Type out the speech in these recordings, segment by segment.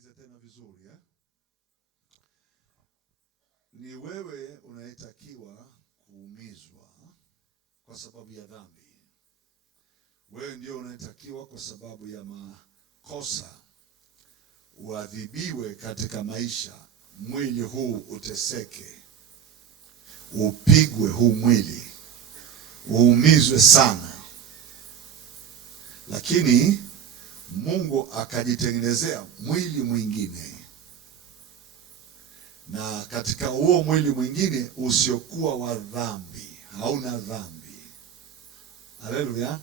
nisikilize tena vizuri eh? Ni wewe unayetakiwa kuumizwa kwa sababu ya dhambi. Wewe ndio unayetakiwa kwa sababu ya makosa uadhibiwe katika maisha. Mwili huu uteseke, upigwe huu mwili, uumizwe sana. Lakini Mungu akajitengenezea mwili mwingine, na katika huo mwili mwingine usiokuwa wa dhambi, hauna dhambi. Haleluya.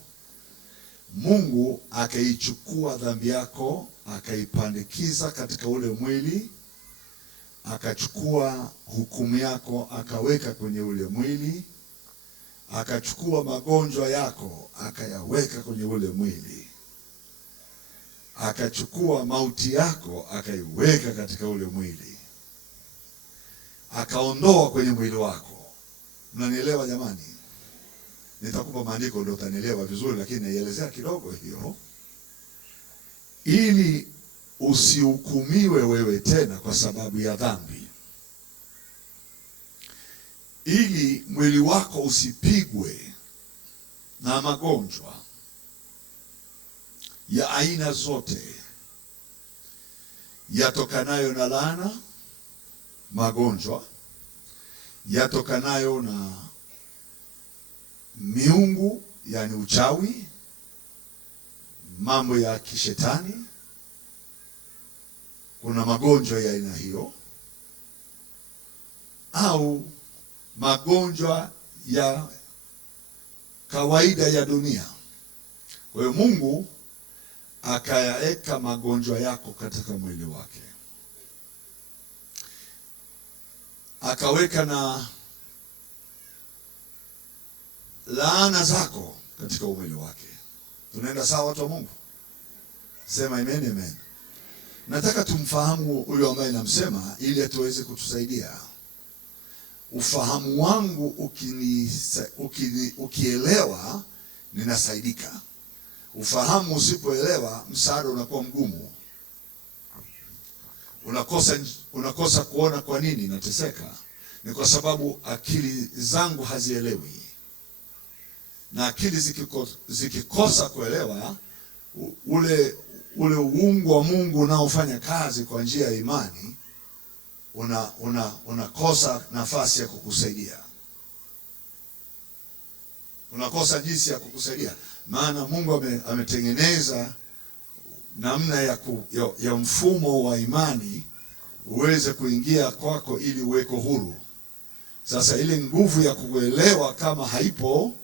Mungu akaichukua dhambi yako, akaipandikiza katika ule mwili, akachukua hukumu yako, akaweka kwenye ule mwili, akachukua magonjwa yako, akayaweka kwenye ule mwili, akachukua mauti yako, akaiweka katika ule mwili, akaondoa kwenye mwili wako. Mnanielewa jamani? Nitakupa maandiko ndio utanielewa vizuri, lakini naielezea kidogo hiyo ili usihukumiwe wewe tena kwa sababu ya dhambi, ili mwili wako usipigwe na magonjwa ya aina zote yatokanayo na laana, magonjwa yatokanayo na miungu, yani uchawi, mambo ya kishetani. Kuna magonjwa ya aina hiyo, au magonjwa ya kawaida ya dunia. Kwa hiyo Mungu akayaeka magonjwa yako katika mwili wake, akaweka na laana zako katika mwili wake. Tunaenda sawa watu wa Mungu? Sema amen, amen. Nataka tumfahamu huyo ambaye namsema ili atuweze kutusaidia. Ufahamu wangu ukielewa ninasaidika. Ufahamu usipoelewa msaada unakuwa mgumu. Unakosa kuona kwa nini nateseka. Ni kwa sababu akili zangu hazielewi. Na akili zikikosa kuelewa, ule uungu wa Mungu unaofanya kazi kwa njia ya imani unakosa nafasi ya kukusaidia. Unakosa jinsi ya kukusaidia. Maana Mungu ametengeneza namna ya mfumo wa imani uweze kuingia kwako ili uweko huru. Sasa ile nguvu ya kuelewa kama haipo,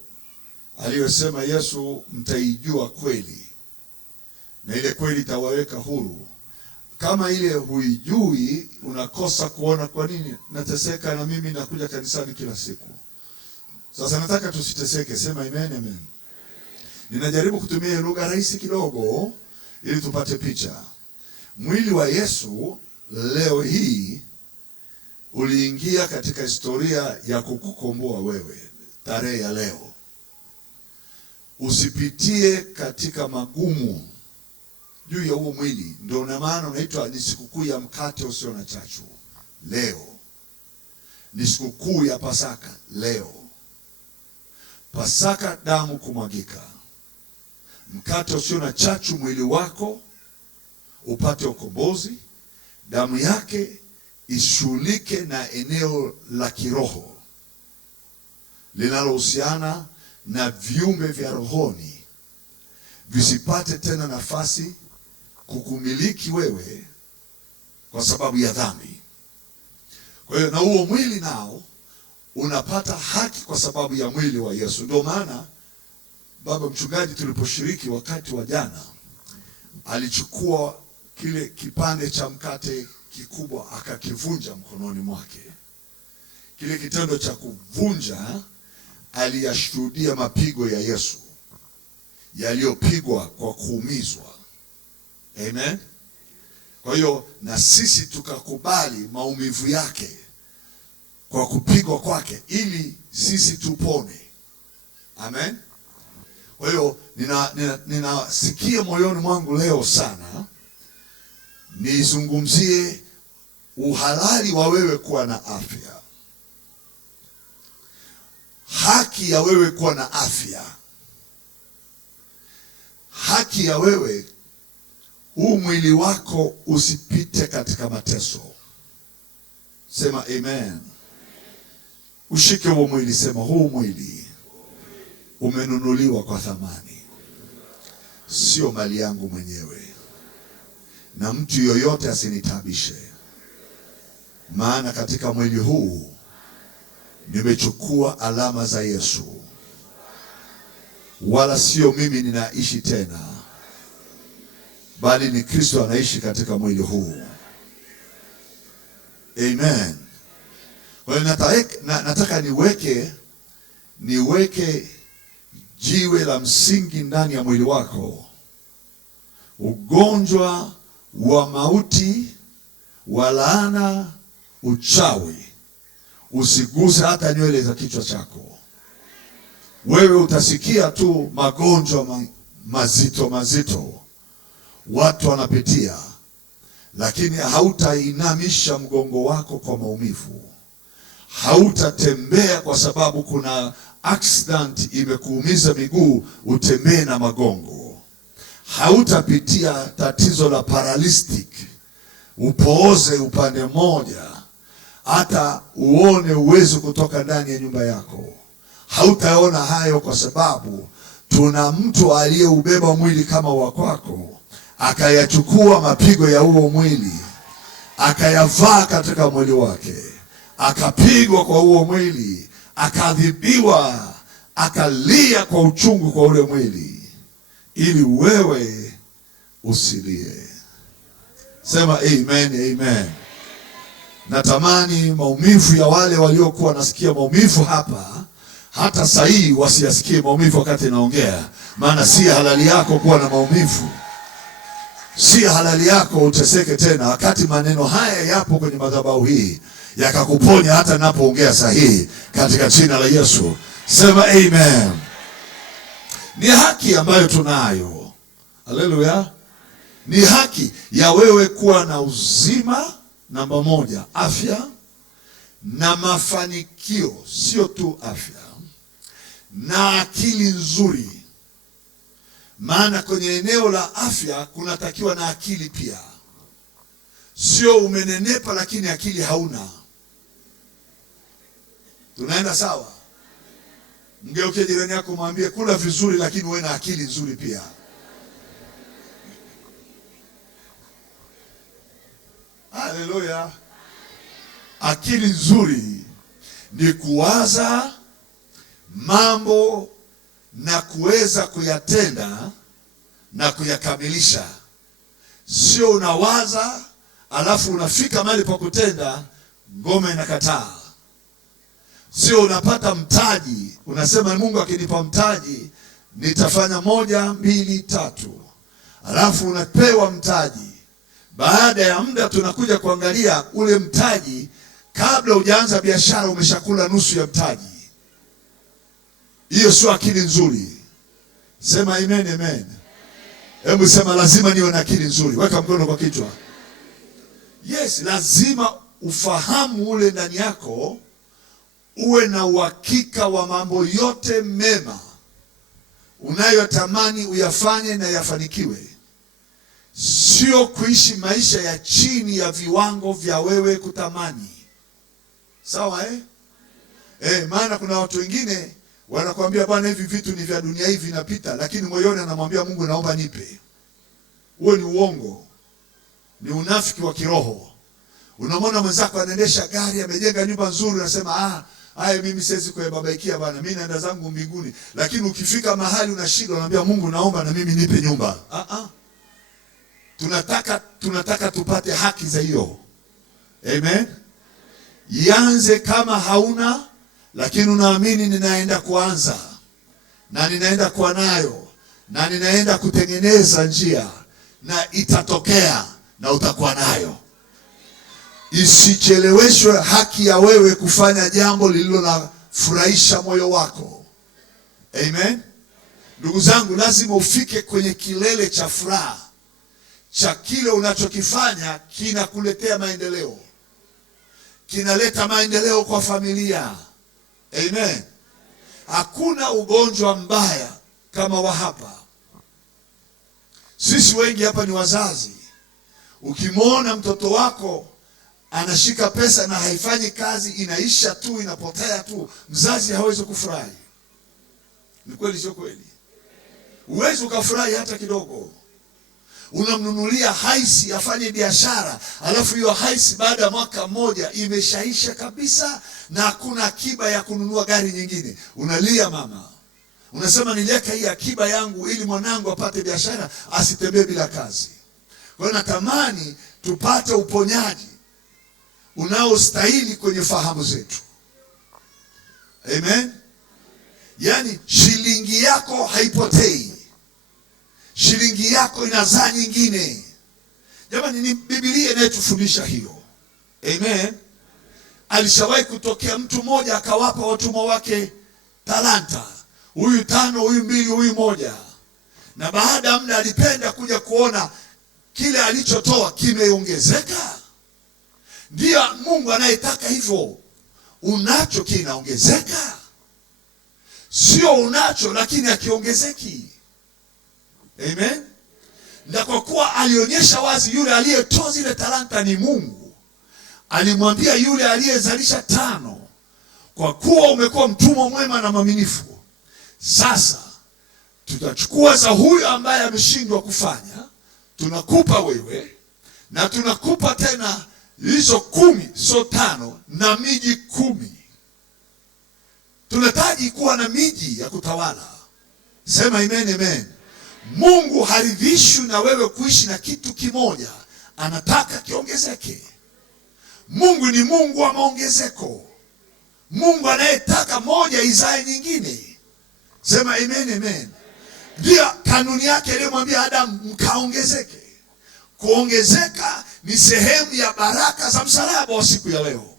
aliyosema Yesu, mtaijua kweli na ile kweli itawaweka huru. Kama ile huijui, unakosa kuona kwa nini nateseka na mimi nakuja kanisani kila siku. Sasa nataka tusiteseke. Sema amen, amen. Ninajaribu kutumia lugha rahisi kidogo ili tupate picha. Mwili wa Yesu leo hii uliingia katika historia ya kukukomboa wewe. Tarehe ya leo usipitie katika magumu juu ya huo mwili. Ndio na maana unaitwa ni sikukuu ya mkate usio na chachu. Leo ni sikukuu ya Pasaka. Leo Pasaka, damu kumwagika, mkate usio na chachu, mwili wako upate ukombozi. Damu yake ishughulike na eneo la kiroho linalohusiana na viumbe vya rohoni, visipate tena nafasi kukumiliki wewe kwa sababu ya dhambi. Kwa hiyo na huo mwili nao unapata haki kwa sababu ya mwili wa Yesu. Ndio maana baba mchungaji tuliposhiriki wakati wa jana, alichukua kile kipande cha mkate kikubwa akakivunja mkononi mwake. Kile kitendo cha kuvunja, aliyashuhudia mapigo ya Yesu yaliyopigwa kwa kuumizwa. Amen. Kwa hiyo na sisi tukakubali maumivu yake kwa kupigwa kwake ili sisi tupone. Amen. Kwa hiyo ninasikia moyoni mwangu leo sana nizungumzie uhalali wa wewe kuwa na afya, haki ya wewe kuwa na afya, haki ya wewe huu mwili wako usipite katika mateso. Sema amen. Ushike huo mwili, sema huu mwili umenunuliwa kwa thamani, sio mali yangu mwenyewe, na mtu yoyote asinitabishe, maana katika mwili huu nimechukua alama za Yesu, wala sio mimi ninaishi tena, bali ni Kristo anaishi katika mwili huu. Amen. Kwa hiyo nataka niweke jiwe la msingi ndani ya mwili wako. Ugonjwa wa mauti, wa laana, uchawi usiguse hata nywele za kichwa chako. Wewe utasikia tu magonjwa mazito mazito watu wanapitia, lakini hautainamisha mgongo wako kwa maumivu. Hautatembea kwa sababu kuna accident imekuumiza miguu utembee na magongo. Hautapitia tatizo la paralytic upooze upande mmoja hata uone uwezo kutoka ndani ya nyumba yako. Hautaona hayo kwa sababu tuna mtu aliyeubeba mwili kama wa kwako, akayachukua mapigo ya huo mwili, akayavaa katika mwili wake, akapigwa kwa huo mwili, akadhibiwa, akalia kwa uchungu kwa ule mwili, ili wewe usilie. Sema amen, amen. Natamani maumivu ya wale waliokuwa nasikia maumivu hapa, hata sahihi wasiyasikie maumivu wakati naongea, maana si halali yako kuwa na maumivu. Si halali yako uteseke tena, wakati maneno haya yapo kwenye madhabahu hii yakakuponya hata napoongea sahihi, katika jina la Yesu. Sema amen. Ni haki ambayo tunayo. Haleluya. Ni haki ya wewe kuwa na uzima, namba moja, afya na mafanikio, sio tu afya, na akili nzuri. Maana kwenye eneo la afya kunatakiwa na akili pia. Sio umenenepa lakini akili hauna. Tunaenda sawa? Mgeuke jirani yako mwambie kula vizuri lakini uwe na akili nzuri pia. Haleluya. Akili nzuri ni kuwaza mambo na kuweza kuyatenda na kuyakamilisha. Sio unawaza alafu unafika mahali pa kutenda ngome inakataa. Sio unapata mtaji unasema Mungu akinipa mtaji nitafanya 1, 2, 3, alafu unapewa mtaji. Baada ya muda tunakuja kuangalia ule mtaji, kabla hujaanza biashara umeshakula nusu ya mtaji. Hiyo sio akili nzuri. Sema amen, amen. Hebu sema lazima niwe na akili nzuri. Weka mkono kwa kichwa. Yes, lazima ufahamu ule ndani yako, uwe na uhakika wa mambo yote mema unayotamani uyafanye na yafanikiwe. Sio kuishi maisha ya chini ya viwango vya wewe kutamani. Sawa maana kuna watu wengine wanakuambia bwana hivi vitu ni vya dunia hivi vinapita, lakini moyoni anamwambia Mungu naomba nipe. Huo ni uongo. Ni unafiki wa kiroho. Unamwona mwenzako anaendesha gari, amejenga nyumba nzuri, unasema haya mimi siwezi kuibabaikia bwana, mimi naenda zangu mbinguni. Lakini ukifika mahali una shida unamwambia Mungu naomba na mimi nipe nyumba. Tunataka tupate haki za hiyo. Amen. Ianze kama hauna, lakini unaamini ninaenda kuanza na ninaenda kuwa nayo na ninaenda kutengeneza njia na itatokea na utakuwa nayo. Isicheleweshwe haki ya wewe kufanya jambo lililo la furahisha moyo wako. Amen. Ndugu zangu, lazima ufike kwenye kilele cha furaha cha kile unachokifanya kinakuletea maendeleo, kinaleta maendeleo kwa familia. Amen. Hakuna ugonjwa mbaya kama wa hapa. Sisi wengi hapa ni wazazi. Ukimwona mtoto wako anashika pesa na haifanyi kazi, inaisha tu, inapotea tu, mzazi hawezi kufurahi. Ni kweli sio kweli? Huwezi ukafurahi hata kidogo. Unamnunulia haisi afanye biashara, alafu hiyo haisi baada ya mwaka mmoja imeshaisha kabisa na hakuna akiba ya kununua gari nyingine. Unalia mama. Unasema niliweka hii akiba yangu ili mwanangu apate biashara, asitembee bila kazi. Kwa hiyo natamani tupate uponyaji unaostahili kwenye fahamu zetu. Amen. Yaani shilingi yako haipotei. Shilingi yako inazaa nyingine. Jamani, ni Biblia inayotufundisha hiyo. Amen. Alishawahi kutokea mtu mmoja akawapa watumwa wake talanta. Huyu 5, huyu 2, huyu 1. Na baada ya muda alipenda kuja kuona kile alichotoa kimeongezeka. Ndio Mungu anayetaka hivyo. Unacho kinaongezeka. Sio unacho lakini akiongezeki. Amen. Na kwa kuwa alionyesha wazi yule aliyetoa zile talanta ni Mungu, alimwambia yule aliyezalisha 5, kwa kuwa umekuwa mtumwa mwema na mwaminifu, sasa tutachukua za huyu ambaye ameshindwa kufanya, tunakupa wewe, na tunakupa tena hizo 10, sio 5, na miji 10. Tunahitaji kuwa na miji ya kutawala. Sema amen, amen. Mungu haridhishwi na wewe kuishi na kitu kimoja, anataka kiongezeke. Mungu ni Mungu wa maongezeko. Mungu anayetaka moja izae nyingine. Sema amen, amen. Ndio kanuni yake aliyomwambia Adamu, mkaongezeke. Kuongezeka ni sehemu ya baraka za msalaba wa siku ya leo.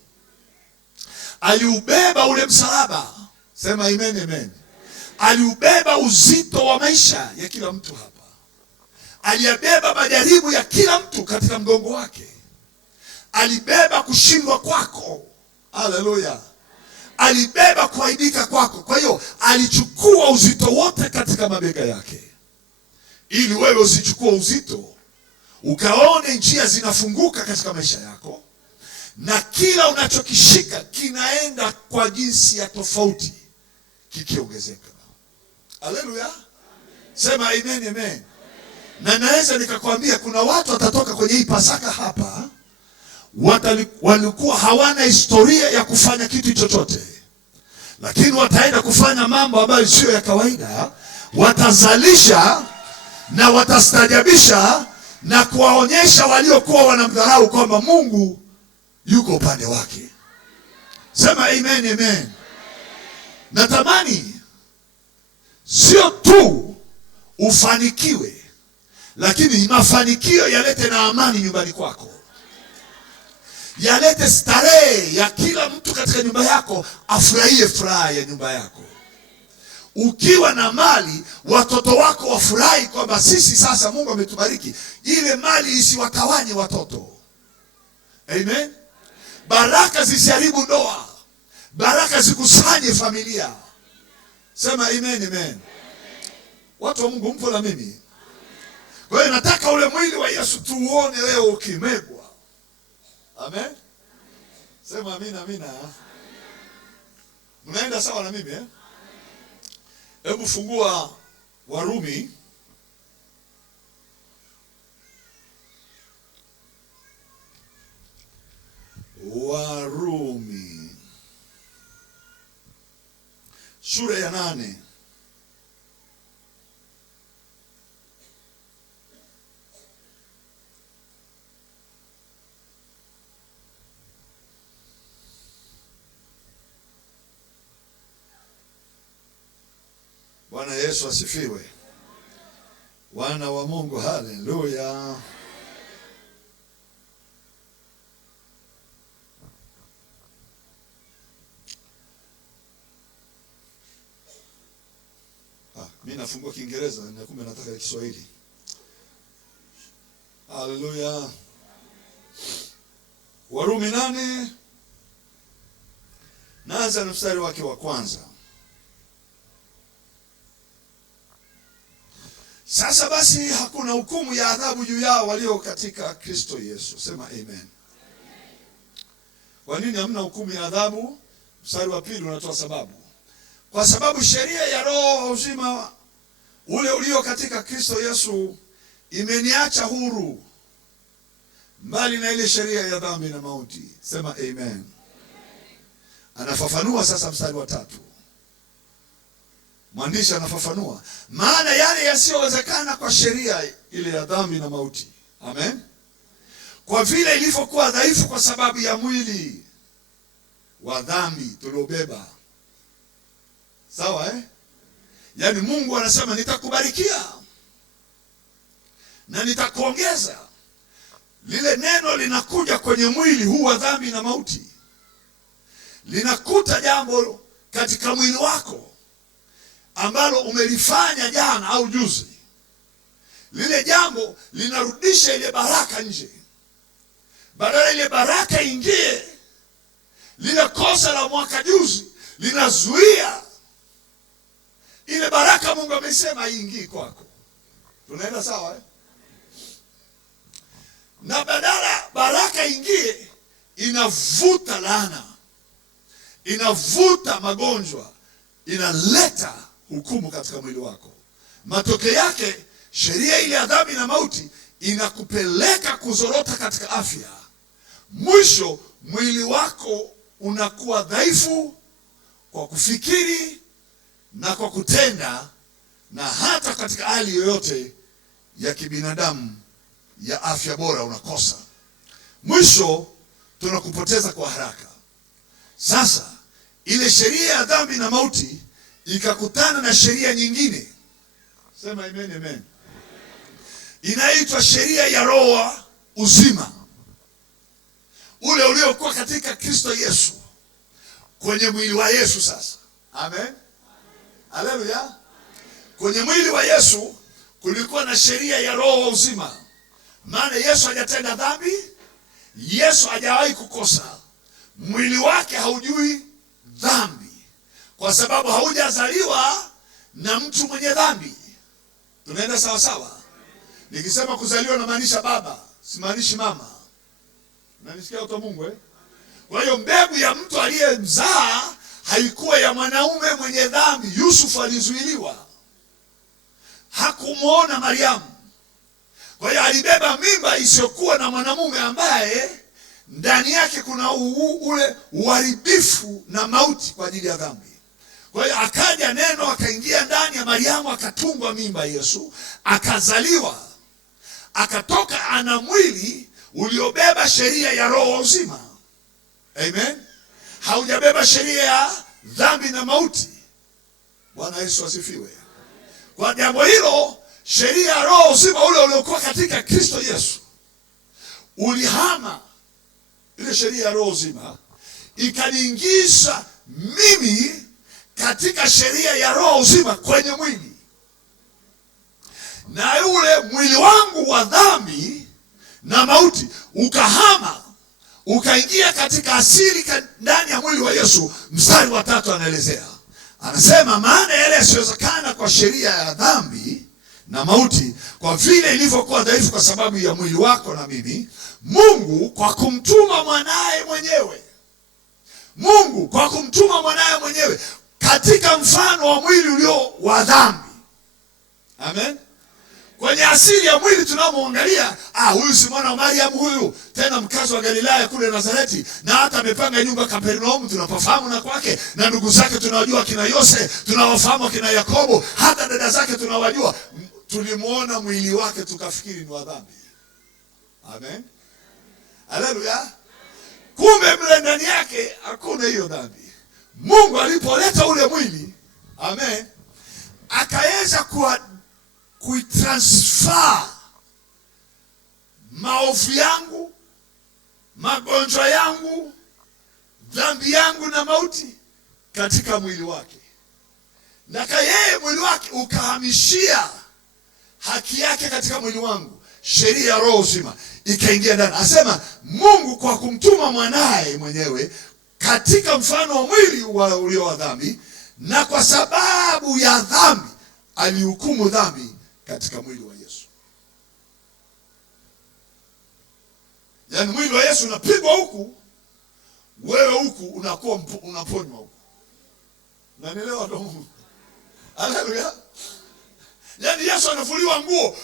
Aliubeba ule msalaba. Sema amen, amen. Aliubeba uzito wa maisha ya kila mtu hapa. Aliyabeba majaribu ya kila mtu katika mgongo wake. Alibeba kushindwa kwako. Haleluya. Alibeba kuaibika kwako. Kwa hiyo alichukua uzito wote katika mabega yake, ili wewe usichukue uzito, ukaone njia zinafunguka katika maisha yako, na kila unachokishika kinaenda kwa jinsi ya tofauti kikiongezeka. Haleluya. Sema amen, amen. Na naweza nikakwambia kuna watu watatoka kwenye hii Pasaka hapa, walikuwa hawana historia ya kufanya kitu chochote, lakini wataenda kufanya mambo ambayo sio ya kawaida. Watazalisha na watastajabisha na kuwaonyesha waliokuwa wanamdharau kwamba Mungu yuko upande wake. Sema amen, amen. Natamani sio tu ufanikiwe, lakini mafanikio yalete na amani nyumbani kwako. Yalete starehe ya kila mtu katika nyumba yako, afurahie furaha ya nyumba yako. Ukiwa na mali, watoto wako wafurahi kwamba sisi sasa Mungu ametubariki. Ile mali isiwatawanye watoto. Amen. Baraka zisiharibu ndoa. Baraka zikusanye familia. Sema amen, amen. Watu wa Mungu mpo na mimi? Kwa hiyo nataka ule mwili wa Yesu tuuone leo ukimegwa. Amen. Sema amina, amina. Mnaenda sawa na mimi eh? Hebu fungua Warumi. Warumi sura ya 8. Bwana Yesu asifiwe. Wana wa Mungu, haleluya. Mimi nafungua Kiingereza na kumbe nataka Kiswahili. Haleluya. Warumi 8, naanza na mstari wake wa kwanza. Sasa basi hakuna hukumu ya adhabu juu yao walio katika Kristo Yesu. Sema amen. Kwa nini hamna hukumu ya adhabu? Mstari wa pili unatoa sababu. Kwa sababu sheria ya roho wa uzima ule ulio katika Kristo Yesu imeniacha huru mbali na ile sheria ya dhambi na mauti. Sema amen. Anafafanua sasa mstari wa 3. Mwandishi anafafanua maana yale yasiyowezekana kwa sheria ile ya dhambi na mauti. Amen. Kwa vile ilivyokuwa dhaifu kwa sababu ya mwili wa dhambi tuliobeba. Sawa Yaani Mungu anasema nitakubarikia na nitakuongeza. Lile neno linakuja kwenye mwili huu wa dhambi na mauti. Linakuta jambo katika mwili wako ambalo umelifanya jana au juzi. Lile jambo linarudisha ile baraka nje. Badala ile baraka ingie, lile kosa la mwaka juzi linazuia ile baraka Mungu amesema haingii kwako. Tunaenda sawa Na badala baraka ingie, inavuta laana, inavuta magonjwa, inaleta hukumu katika mwili wako. Matokeo yake sheria ile ya dhambi na mauti inakupeleka kuzorota katika afya. Mwisho mwili wako unakuwa dhaifu kwa kufikiri na kwa kutenda, na hata katika hali yoyote ya kibinadamu ya afya bora unakosa. Mwisho tunakupoteza kwa haraka. Sasa ile sheria ya dhambi na mauti ikakutana na sheria nyingine. Sema amen, amen. Inaitwa sheria ya roho uzima, ule uliokuwa katika Kristo Yesu, kwenye mwili wa Yesu. Sasa amen, haleluya. Kwenye mwili wa Yesu kulikuwa na sheria ya roho uzima. Maana Yesu hajatenda dhambi, Yesu hajawahi kukosa, mwili wake haujui dhambi, kwa sababu haujazaliwa na mtu mwenye dhambi. Tunaenda sawa sawa? Nikisema kuzaliwa na maanisha baba, simaanishi mama. Unanisikia watu wa Mungu Kwa hiyo mbegu ya mtu aliyemzaa haikuwa ya mwanaume mwenye dhambi. Yusufu alizuiliwa, hakumuona Mariamu. Kwa hiyo alibeba mimba isiyokuwa na mwanamume ambaye ndani yake kuna ule uharibifu na mauti kwa ajili ya dhambi. Kwa hiyo akaja neno akaingia ndani ya Mariamu, akatungwa mimba Yesu, akazaliwa, akatoka ana mwili uliobeba sheria ya roho uzima. Amen. Haujabeba sheria ya dhambi na mauti. Bwana Yesu asifiwe. Kwa jambo hilo, sheria ya roho uzima ule uliokuwa katika Kristo Yesu ulihama ile sheria ya roho uzima, ikaniingiza mimi katika sheria ya roho uzima kwenye mwili. Na ule mwili wangu wa dhambi na mauti ukahama, ukaingia katika asili ndani ya mwili wa Yesu. Mstari wa 3 anaelezea, anasema maana yale yasiyowezekana kwa sheria ya dhambi na mauti, kwa vile ilivyokuwa dhaifu kwa sababu ya mwili wako na mimi, Mungu kwa kumtuma mwanae mwenyewe, Mungu kwa kumtuma mwanae mwenyewe katika mfano wa mwili ulio wa dhambi. Amen. Kwenye asili ya mwili tunamoangalia, huyu si mwana wa Mariamu, huyu tena mkazi wa Galilaya kule Nazareti, na hata amepanga nyumba Kapernaum, tunapofahamu na kwake, na ndugu zake tunawajua kina Yose, tunawafahamu kina Yakobo, hata dada zake tunawajua. Tulimuona mwili wake tukafikiri ni wa dhambi. Amen. Haleluya. Kumbe mle ndani yake hakuna hiyo dhambi. Mungu alipoleta ule mwili, amen, akaweza kuitransfer maovu yangu, magonjwa yangu, dhambi yangu na mauti katika mwili wake. Na yeye mwili wake ukahamishia haki yake katika mwili wangu. sheria ya roho uzima ikaingia ndani. Asema Mungu kwa kumtuma mwanaye mwenyewe katika mfano wa mwili ulio wa dhambi, na kwa sababu ya dhambi alihukumu dhambi katika mwili wa Yesu. Yaani mwili wa Yesu unapigwa huku, wewe huku unakuwa unaponywa huku. Unanielewa ndo Mungu? Haleluya. Yaani Yesu anavuliwa nguo.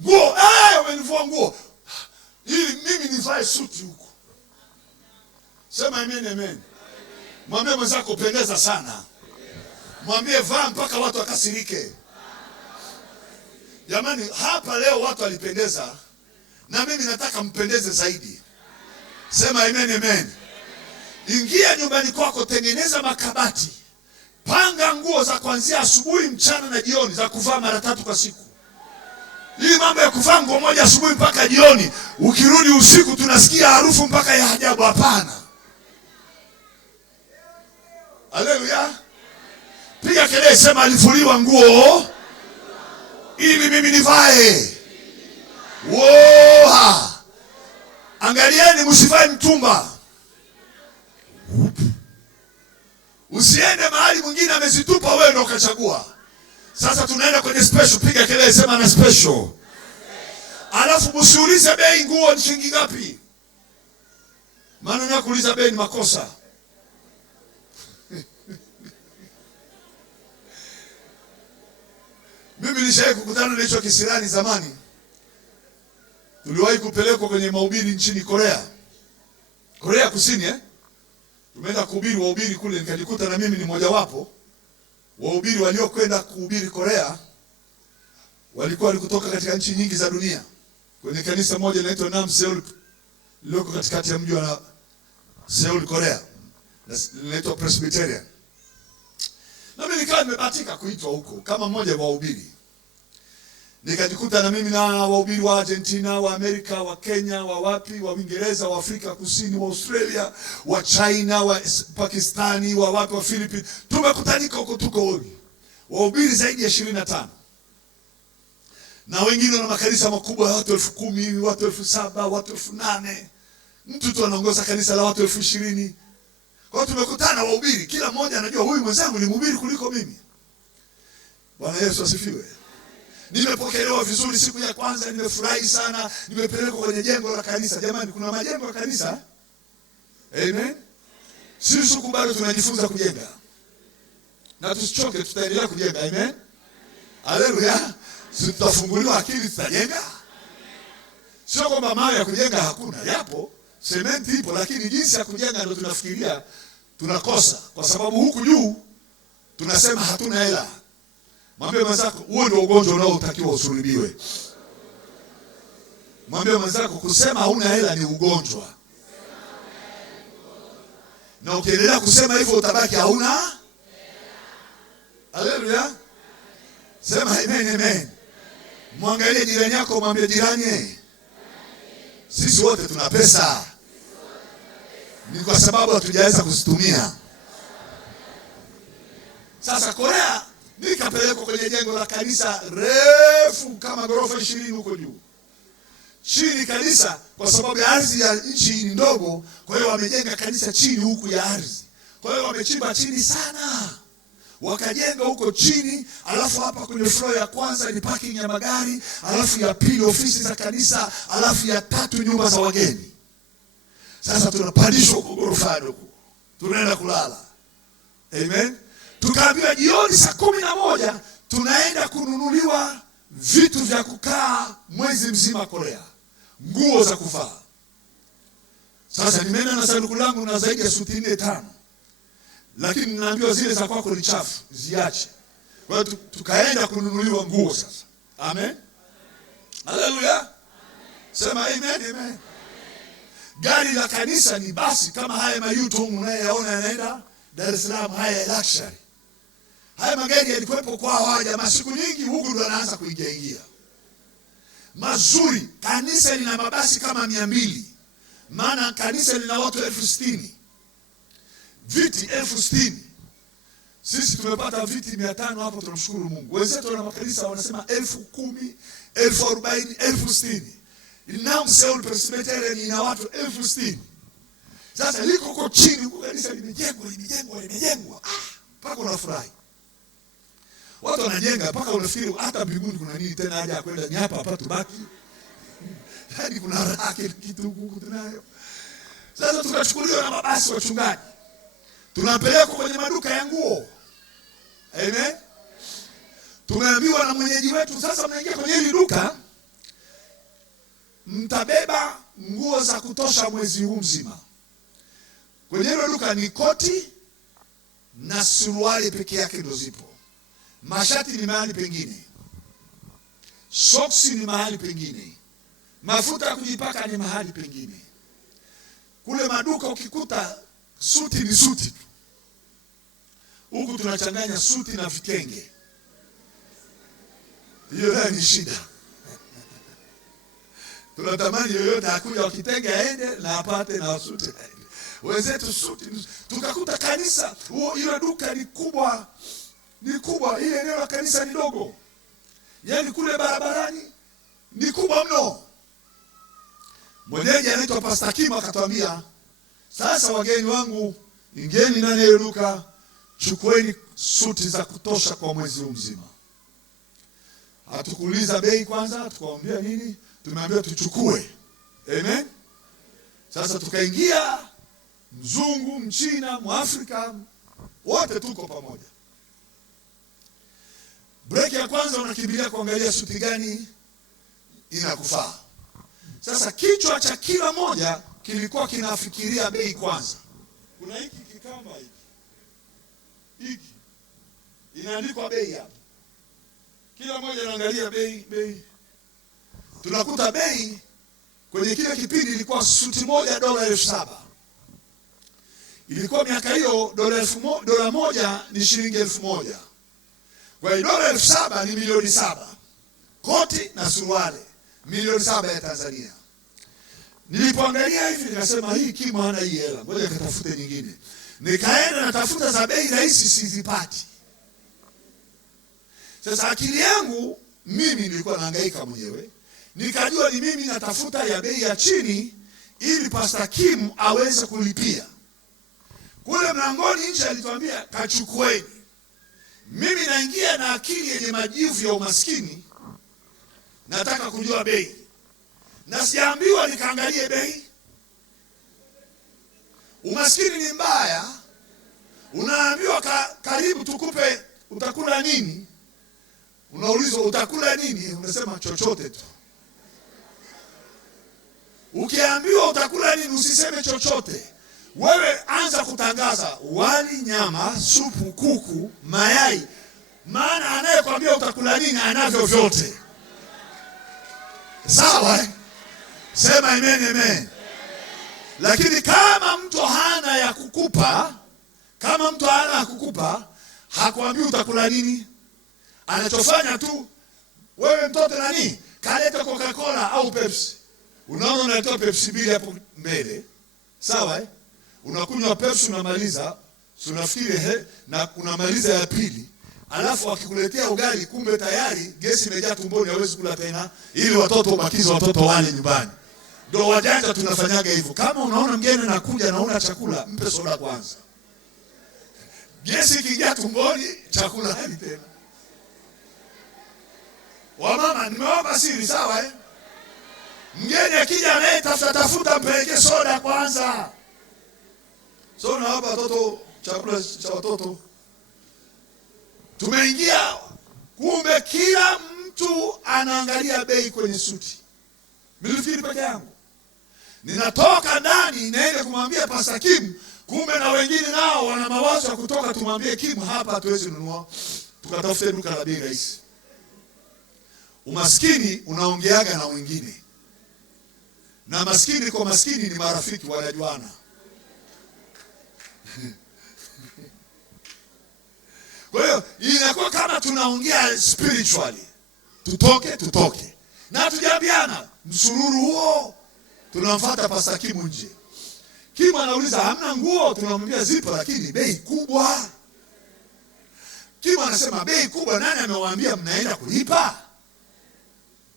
Nguo, umenivua nguo ili mimi nivae suti huku. Sema amen, amen. Mwambie mwenzako upendeza sana. Mwambie vaa mpaka watu wakasirike. Jamani, hapa leo watu walipendeza, na mimi nataka mpendeze zaidi. Sema amen, amen. Ingia nyumbani kwako, tengeneza makabati. Panga nguo za kuanzia asubuhi, mchana na jioni, za kuvaa mara 3 kwa siku. Hii mambo ya kuvaa nguo moja asubuhi mpaka jioni, ukirudi usiku tunasikia harufu mpaka ya ajabu, hapana. Haleluya. Piga kelele, sema alivuliwa nguo ili mimi nivae. Woha. Angalieni msivae mtumba. Usiende mahali mwingine amezitupa, wewe ndio ukachagua. Sasa tunaenda kwenye special. Piga kelele, sema na special. Alafu msiulize bei, nguo ni shilingi ngapi. Maana na kuuliza bei ni makosa. Mimi nilishawahi kukutana na hicho kisirani zamani. Tuliwahi kupelekwa kwenye mahubiri nchini Korea Kusini. Tumeenda kuhubiri, wahubiri kule, nikajikuta na mimi ni mmoja wapo wahubiri waliokwenda kuhubiri Korea. Walikuwa kutoka katika nchi nyingi za dunia, kwenye kanisa moja linaloitwa Nam Seoul, lililoko katikati ya mji wa Seoul, Korea, linaloitwa Presbyterian. Na mimi nikawa nimebahatika kuitwa huko kama mmoja wa wahubiri. Nikajikuta na mimi na wahubiri wa Argentina, wa Amerika, wa Kenya, wa wapi, wa Uingereza, wa Afrika Kusini, wa Australia, wa China, wa Pakistani, wa wapi, wa Philippines. Tumekutanika huko, tuko wengi. Wahubiri zaidi ya 25. Na wengine na makanisa makubwa ya watu 10,000, watu 7,000, watu 8,000. Mtu tu anaongoza kanisa la watu 20,000. Kwa hiyo tumekutana wahubiri, kila mmoja anajua huyu mwenzangu ni mhubiri kuliko mimi. Bwana Yesu asifiwe. Nimepokelewa vizuri siku ya kwanza, nimefurahi sana, nimepelekwa kwenye jengo la kanisa. Jamani, kuna majengo ya kanisa? Amen. Sisi bado tunajifunza kujenga. Na tusichoke, tutaendelea kujenga. Amen. Haleluya. Sisi tutafunguliwa akili, tutajenga. Sio kwamba mawe ya kujenga hakuna, yapo. Sementi ipo, lakini jinsi ya kujenga ndio tunafikiria tunakosa, kwa sababu huku juu tunasema hatuna hela. Mwambie mwenzako, huo ndio ugonjwa unaotakiwa usulubiwe. Mwambie mwenzako, kusema hauna hela ni ugonjwa. Na ukiendelea kusema hivyo utabaki hauna hela. Haleluya. Sema amen, amen. Mwangalie jirani yako, mwambie jirani, sisi wote tuna pesa. Ni kwa sababu hatujaweza kuzitumia. Sasa Korea nikapelekwa kwenye jengo la kanisa refu kama ghorofa 20 huko juu. Chini kanisa, kwa sababu ya ardhi ya nchi ni ndogo, kwa hiyo wamejenga kanisa chini huku ya ardhi. Kwa hiyo wamechimba chini sana, wakajenga huko chini. Alafu hapa kwenye floor ya kwanza ni parking ya magari, alafu ya pili ofisi za kanisa, alafu ya 3 nyumba za wageni. Sasa tunapandishwa huko ghorofani huko, tunaenda kulala. Amen. Tukaambiwa jioni saa 11 tunaenda kununuliwa vitu vya kukaa mwezi mzima Korea, nguo za kuvaa. Sasa nimeenda na sanduku langu na zaidi ya suti 4-5, lakini ninaambiwa zile za kwako ni chafu, ziache. Kwa hiyo tukaenda kununuliwa nguo sasa. Amen. Haleluya. Sema amen, amen. Gari la kanisa ni basi kama haya mayutong unayoyaona yanaenda Dar es Salaam, haya luxury. Haya magari yalikuwepo kwa hawa jamaa siku nyingi, huku ndo anaanza kuingia. Mazuri, kanisa lina mabasi kama 200. Maana kanisa lina watu 60,000. Viti 60,000. Sisi tumepata viti 500 hapo, tunamshukuru Mungu. Wenzetu wana makanisa wanasema 10,000, 40,000, 60,000. Now Seoul Presbyterian ina watu 60,000. Sasa liko huko chini, huko kanisa limejengwa. Mpaka unafurahi. Watu wanajenga mpaka unafikiri hata mbinguni kuna nini tena haja ya kwenda, ni hapa tubaki. Hadi kuna raha kitu huko tunayo. Sasa tukachukuliwa na mabasi wachungaji. Tunapelekwa kwenye maduka ya nguo. Amen. Tumeambiwa na mwenyeji wetu, sasa mnaingia kwenye hili duka, mtabeba nguo za kutosha mwezi huu mzima. Kwenye hilo duka ni koti na suruali peke yake ndio zipo. Mashati ni mahali pengine. Soksi ni mahali pengine. Mafuta ya kujipaka ni mahali pengine. Kule maduka ukikuta suti ni suti tu. Huku tunachanganya suti na vitenge. Hiyo ni shida. Tunatamani yoyote akuja wakitenge aende na apate na suti aende. Wenzetu suti. Tukakuta kanisa, ile duka ni kubwa. Ni kubwa, ile eneo la kanisa ni dogo. Yaani kule barabarani ni kubwa mno. Mwenyeji anaitwa Pastor Kim akatuambia, sasa wageni wangu, ingieni ndani ya duka, chukueni suti za kutosha kwa mwezi mzima. Hatukuuliza bei kwanza, tukamwambia nini? Tumeambiwa tuchukue. Amen. Sasa tukaingia, mzungu, mchina, mwafrika, wote tuko pamoja. Break ya kwanza unakimbilia kuangalia suti gani inakufaa. Sasa kichwa cha kila moja kilikuwa kinafikiria bei kwanza. Kuna hiki kikamba hiki. Hiki inaandikwa bei hapa. Kila mmoja anaangalia bei. Tunakuta bei kwenye kile kipindi ilikuwa suti moja $7,000. Ilikuwa miaka hiyo dola moja ni shilingi 1,000. Kwa hiyo $7,000 ni milioni 7. Koti na suruali milioni 7 ya Tanzania. Nilipoangalia hivi nikasema hii Kim hana hii hela, ngoja nikatafute nyingine. Nikaenda natafuta za bei rahisi, sizipati. Sasa akili yangu mimi nilikuwa nahangaika mwenyewe. Nikajua ni mimi natafuta ya bei ya chini ili Pastor Kim aweze kulipia. Kule mlangoni nje alituambia kachukueni. Mimi naingia na akili yenye majivu ya umaskini. Nataka kujua bei. Na siambiwa nikaangalie bei. Umaskini ni mbaya. Unaambiwa karibu tukupe, utakula nini? Unaulizwa utakula nini? Unasema chochote tu. Ukiambiwa utakula nini usiseme chochote. Wewe anza kutangaza wali, nyama, supu, kuku, mayai. Maana anayekwambia utakula nini anavyo vyote. Sawa? Sema amen, amen. Lakini kama mtu hana ya kukupa, hakuambii utakula nini. Anachofanya tu, wewe mtoto nani? Kaleta Coca-Cola au Pepsi. Unaona unatoa Pepsi mbili hapo mbele. Sawa? Unakunywa Pepsi unamaliza, unafikiri na unamaliza ya pili. Alafu akikuletea ugali kumbe tayari gesi imejaa tumboni, hawezi kula tena ili watoto ubakize watoto wale nyumbani. Ndio wajanja tunafanyaga hivyo. Kama unaona mgeni anakuja na una chakula, mpe soda kwanza. Gesi ikijaa tumboni, chakula hali tena. Wamama nimewapa siri, sawa? Mgeni akija naye tafuta mpeleke soda kwanza. So na hapa watoto chakula cha watoto. Tumeingia kumbe kila mtu anaangalia bei kwenye suti. Nilifikiri peke yangu. Ninatoka ndani naenda kumwambia Pastor Kim, kumbe na wengine nao wana mawazo ya kutoka tumwambie Kim hapa hatuwezi nunua. Tukatafute duka la bei rahisi. Umaskini unaongeaga na wengine. Na maskini kwa maskini ni marafiki wanajuana. Kwa hiyo inakuwa kama tunaongea spiritually. Tutoke. Na tujaambiana msururu huo tunamfuata Pastor Kim nje. Kim anauliza hamna nguo, tunamwambia zipo lakini bei kubwa. Kim anasema bei kubwa, nani amewaambia mnaenda kulipa?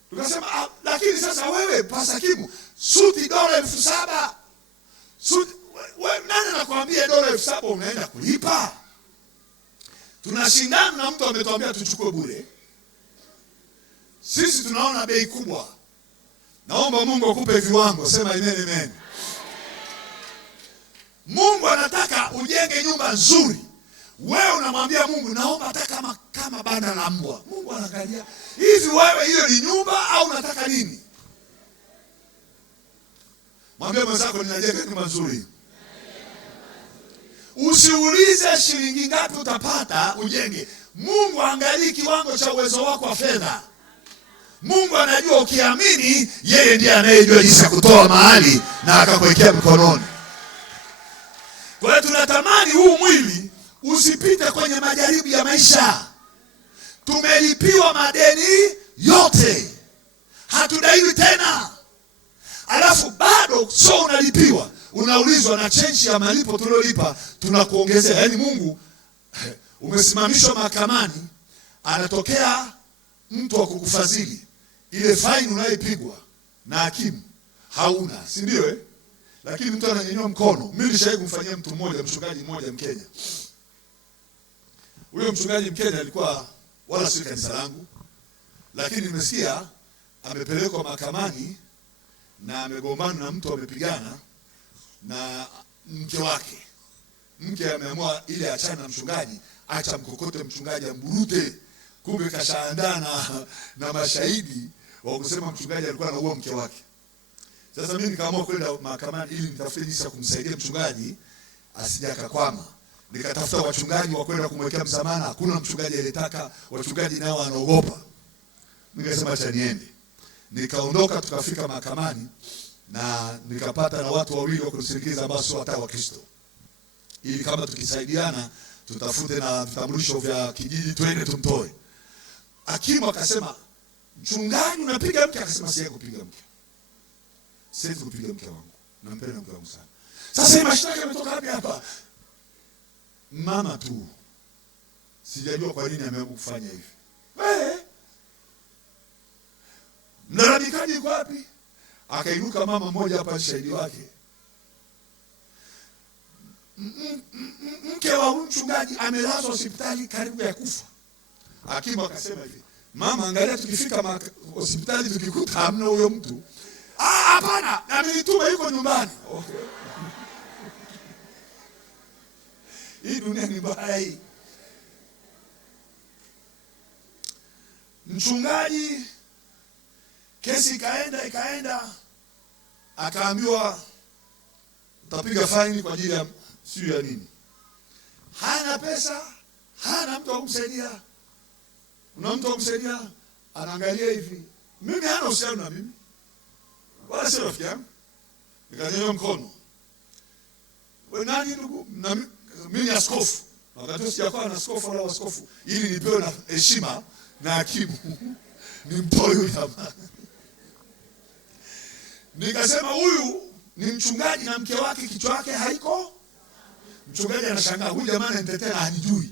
Tukasema lakini sasa wewe Pastor Kimu, suti dola 7,000. Suti wewe nani anakuambia dola 7,000 unaenda kulipa? Tunashindana na mtu ametuambia tuchukue bure. Sisi tunaona bei kubwa. Naomba Mungu akupe viwango. Sema amen amen. Mungu anataka ujenge nyumba nzuri. Wewe unamwambia Mungu naomba hata kama banda la mbwa. Mungu anaangalia, hivi wewe hiyo ni nyumba au unataka nini? Mwambie mwenzako ninajenga nyumba nzuri. Usiulize shilingi ngapi utapata ujenge. Mungu angalii kiwango cha uwezo wako wa fedha. Mungu anajua ukiamini, yeye ndiye anayejua jinsi ya kutoa mahali na akakuwekea mkononi. Kwa hiyo tunatamani huu mwili usipite kwenye majaribu ya maisha. Tumelipiwa madeni yote, hatudaiwi tena. Alafu bado sio unalipiwa, unaulizwa na change ya malipo tuliolipa tunakuongezea. Yaani Mungu umesimamishwa mahakamani, anatokea mtu wa kukufadhili ile fine unaipigwa na hakimu hauna, si ndio Lakini mtu ananyanyua mkono. Mimi nilishawahi kumfanyia mtu mmoja, mchungaji mmoja Mkenya. Huyo mchungaji Mkenya alikuwa wala si kanisa langu, lakini nimesikia amepelekwa mahakamani na amegombana na mtu, amepigana na mke wake. Mke ameamua ile achana na mchungaji, acha mkokote mchungaji amburute. Kumbe kashaandaa na mashahidi wa kusema mchungaji alikuwa anaua mke wake. Sasa mimi nikaamua kwenda mahakamani ili nitafute jinsi ya kumsaidia mchungaji asije akakwama. Nikatafuta wachungaji wa kwenda kumwekea msamaha, hakuna mchungaji aliyetaka, wachungaji nao wanaogopa. Nikasema acha niende. Nikaondoka, tukafika mahakamani na nikapata na watu wawili wa kusindikiza ambao sio hata wa Kristo. Ili kama tukisaidiana tutafute na vitambulisho vya kijiji twende tumtoe. Hakimu akasema, "Mchungaji unapiga mke?" Akasema, "Siwezi kupiga mke. Siwezi kupiga mke wangu. Nampenda mke wangu sana." Sasa mashtaka yametoka wapi hapa? Mama tu. Sijajua kwa nini ameamua kufanya hivi. Mlalamikaji yuko wapi? Akainuka mama mmoja hapa, shahidi wake. Mke wa mchungaji amelazwa hospitali karibu ya kufa. Hakimu akasema hivi, "Mama, angalia tukifika hospitali tukikuta hamna huyo mtu." Hapana, amenituma yuko nyumbani. Okay. Hii dunia ni mbaya hii. Mchungaji kesi ikaenda akaambiwa utapiga faini kwa ajili ya sio ya nini. Hana pesa, hana mtu wa kumsaidia. Una mtu wa kumsaidia, anaangalia hivi. Mimi hana uhusiano na mimi. Wala sio rafiki yangu. Nikanyanyua mkono. "Wewe nani ndugu?" Na mimi ni askofu. Wakati sijakuwa na askofu wala askofu, ili nipewe na heshima na hakimu. Nimtoe huyu hapa. Nikasema huyu ni mchungaji na mke wake kichwa yake haiko. Mchungaji anashangaa, huyu jamaa ananitetea hanijui.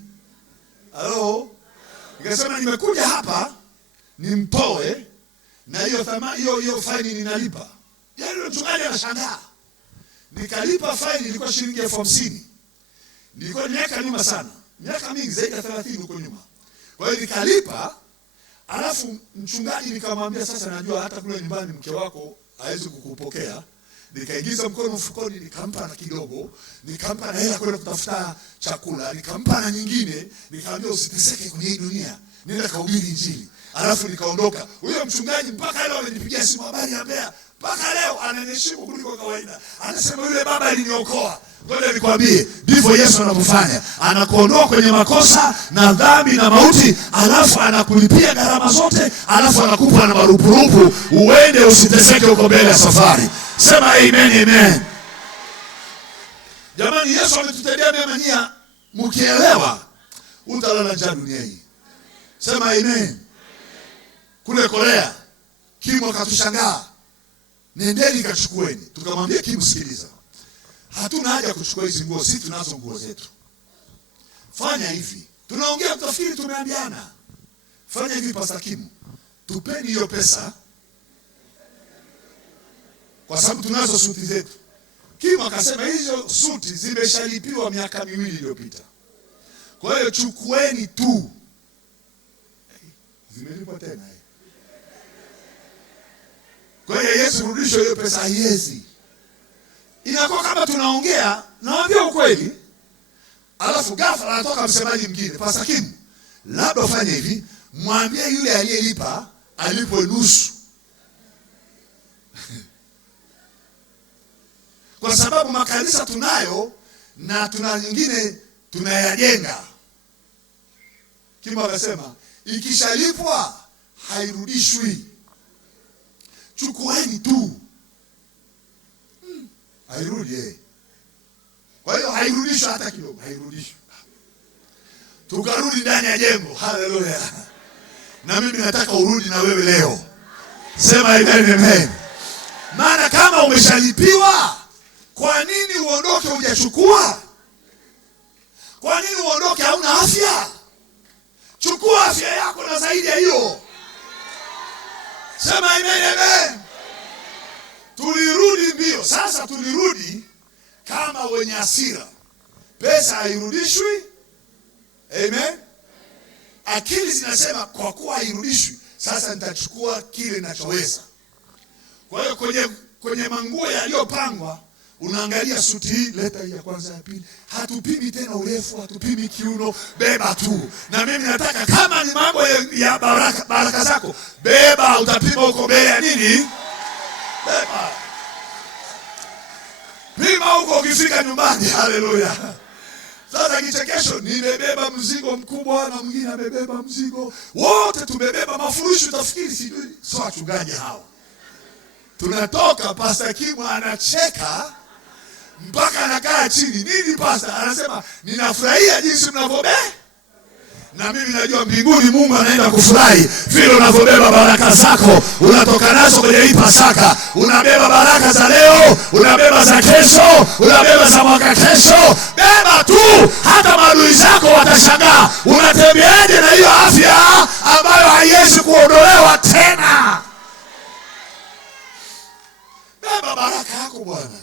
Halo? Nikasema nimekuja hapa nimtoe na hiyo faini ninalipa. Yaani mchungaji anashangaa. Nikalipa faini, ilikuwa shilingi 50,000. Nilikuwa miaka nyuma sana. Miaka mingi zaidi ya 30 huko nyuma. Kwa hiyo nikalipa, alafu mchungaji nikamwambia, "Sasa najua hata kule nyumbani mke wako hawezi kukupokea." Nikaingiza mkono mfukoni, nikampa na kidogo, nikampa na hela kwenda kutafuta chakula, nikampa na nyingine, nikamwambia, "Usiteseke kwenye hii dunia, nenda kahubiri Injili." Alafu nikaondoka. Huyo mchungaji mpaka leo ananipigia simu, habari ya Mbeya. Mpaka leo ananiheshimu kuliko kawaida. Anasema yule baba aliniokoa. Ngoja nikwambie, ndivyo Yesu anapofanya. Anakuondoa kwenye makosa na dhambi na mauti, alafu anakulipia gharama zote, alafu anakupa na marupurupu uende usiteseke uko mbele ya safari. Sema amen amen. Jamani, Yesu ametutendea mema nia, mkielewa utalala njaa dunia hii. Sema amen. Kule Korea Kimu akatushangaa, "Nendeni kachukueni." Tukamwambia Kimu, "Sikiliza, hatuna haja kuchukua hizo nguo, sisi tunazo nguo zetu. Fanya hivi." Tunaongea tutafikiri tumeambiana. "Fanya hivi Pastor Kimu, tupeni hiyo pesa kwa sababu tunazo suti zetu. Kimu akasema hizo suti zimeshalipiwa miaka 2 iliyopita. Kwa hiyo chukueni tu. Zimelipwa tena. Kwa hiyo Yesu rudisho hiyo pesa haiwezi. Inakuwa kama tunaongea, naambia ukweli. Alafu ghafla anatoka msemaji mwingine, Pastor Kimu, labda ufanye hivi, mwambie yule aliyelipa alipwe nusu. Kwa sababu makanisa tunayo na tuna nyingine tunayajenga. Kimu akasema ikishalipwa hairudishwi. Chukueni tu. Hairudi. Kwa hiyo hairudishwi hata kidogo, hairudishwi. Tukarudi ndani ya jengo. Haleluya. Na mimi nataka urudi na wewe leo. Sema amen. Maana kama umeshalipiwa, kwa nini uondoke hujachukua? Kwa nini uondoke hauna afya? Chukua afya yako na zaidi ya hiyo. Sema amen. Tulirudi mbio. Sasa tulirudi kama wenye hasira. Pesa hairudishwi. Amen. Akili zinasema kwa kuwa hairudishwi, sasa nitachukua kile ninachoweza. Kwa hiyo kwenye manguo yaliyopangwa, unaangalia suti hii, leta hii ya kwanza, ya pili. Hatupimi tena urefu, hatupimi kiuno, beba tu. Na mimi nataka kama ni mambo ya baraka zako, beba, utapima huko mbele ya nini? Beba. Pima huko ukifika nyumbani. Haleluya. Sasa kichekesho, nimebeba mzigo mkubwa na mwingine amebeba mzigo. Wote tumebeba mafurushi, utafikiri sijui sio wachungaji hao. Tunatoka, Pastor Kimu anacheka mpaka anakaa chini. Nini Pastor? Anasema ninafurahia jinsi mnavyobeba. Na mimi najua mbinguni Mungu anaenda kufurahi vile unavyobeba baraka zako. Unatoka nazo kwenye hii Pasaka. Unabeba baraka za leo, unabeba za kesho, unabeba za mwaka kesho. Beba tu, hata maadui zako watashangaa. Unatembeaje na hiyo afya ambayo haiwezi kuondolewa tena? Beba baraka yako Bwana.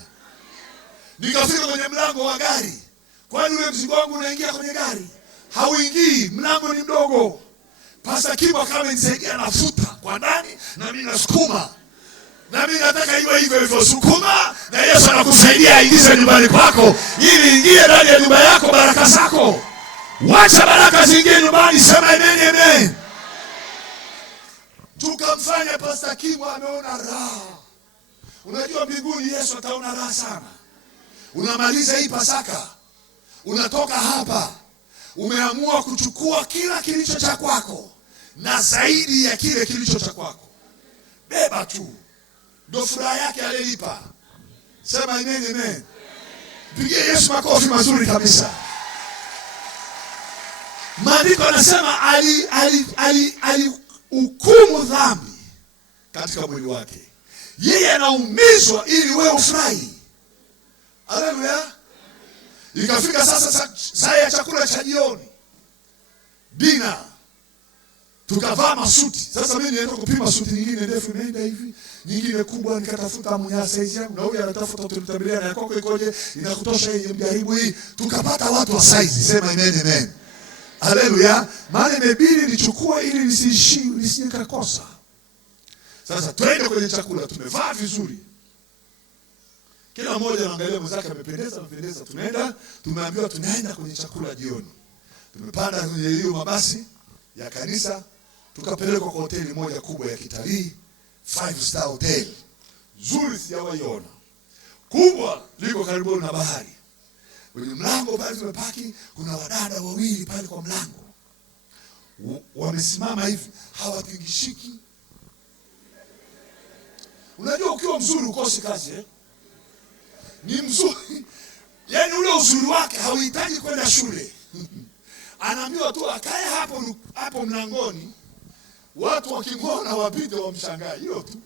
Nikafika kwenye mlango wa gari. Kwani ule mzigo wangu unaingia kwenye gari? Hauingii, mlango ni mdogo. Pastor Kimu akamenisaidia nafuta kwa ndani na mimi nasukuma. Na mimi nataka hivyo sukuma, na Yesu anakusaidia aingize nyumbani kwako ili ingie ndani ya nyumba yako baraka zako. Wacha baraka ziingie nyumbani, sema amen. Tukamfanya Pastor Kimu ameona raha. Unajua mbinguni Yesu ataona raha sana. Unamaliza hii Pasaka, unatoka hapa, umeamua kuchukua kila kilicho cha kwako na zaidi ya kile kilicho cha kwako. Beba tu. Ndio furaha yake alilipa. Sema amen. Pigie Yesu makofi mazuri kabisa. Maandiko yanasema alihukumu dhambi katika mwili wake. Yeye anaumizwa ili wewe ufurahi. Haleluya. Ikafika sasa saa ya chakula cha jioni. Dina. Tukavaa masuti. Sasa mimi nienda kupima suti nyingine ndefu imeenda hivi, nyingine kubwa, nikatafuta mwenye size yangu, na huyu anatafuta tulitambilia na yako ikoje, inakutosha hii, mjaribu hii. Tukapata watu wa size. Sema amen. Haleluya. Maana imebidi nichukue ili nisije nikakosa. Sasa twende kwenye chakula, tumevaa vizuri. Kila mmoja anaangalia mwenzake amependeza. Tumeambiwa tunaenda kwenye chakula jioni. Tumepanda kwenye hiyo mabasi ya kanisa, tukapelekwa kwa hoteli moja kubwa ya kitalii, 5-star hotel. Nzuri sijawahi ona. Kubwa, liko karibu na bahari. Kwenye mlango pale tumepaki, kuna wadada wawili pale kwa mlango. Wamesimama hivi, hawapingishiki. Unajua ukiwa mzuri ukosi kazi Ni mzuri. Yaani ule uzuri wake hauhitaji kwenda shule. Anaambiwa tu akae hapo mlangoni. Watu wakimwona wapite wamshangae, hiyo tu.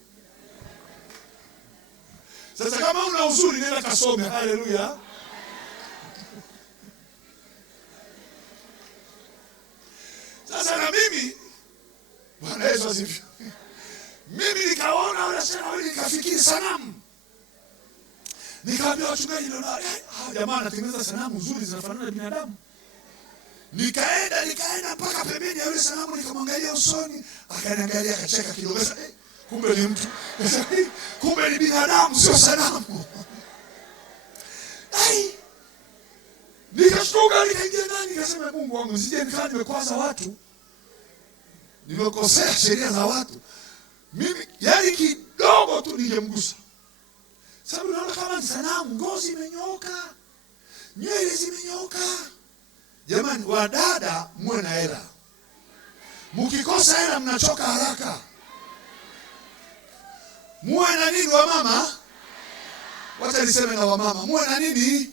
Sasa kama una uzuri nenda kasome. Haleluya. Sasa na mimi, Bwana Yesu asifiwe. Mimi nikaona wanasema wewe, nikafikiri sanamu. Nikaambia wachungaji ndio jamaa anatengeneza sanamu nzuri zinafanana na binadamu. Nikaenda mpaka pembeni ya yule sanamu, nikamwangalia usoni, akaniangalia akacheka kidogo. Kumbe ni mtu. Kumbe ni binadamu sio sanamu. Nikashtuka, nikaingia ndani, nikasema Mungu wangu, sije nikaa nimekwaza watu. Nimekosea sheria za watu. Mimi yani kidogo tu ningemgusa. Sababu naona kama ni sanamu, ngozi imenyooka, nywele zimenyooka. Jamani, wadada muwe na hela. Mkikosa hela mnachoka haraka. Muwe na nini wa mama? Wacha niseme na wa mama, muwe na nini?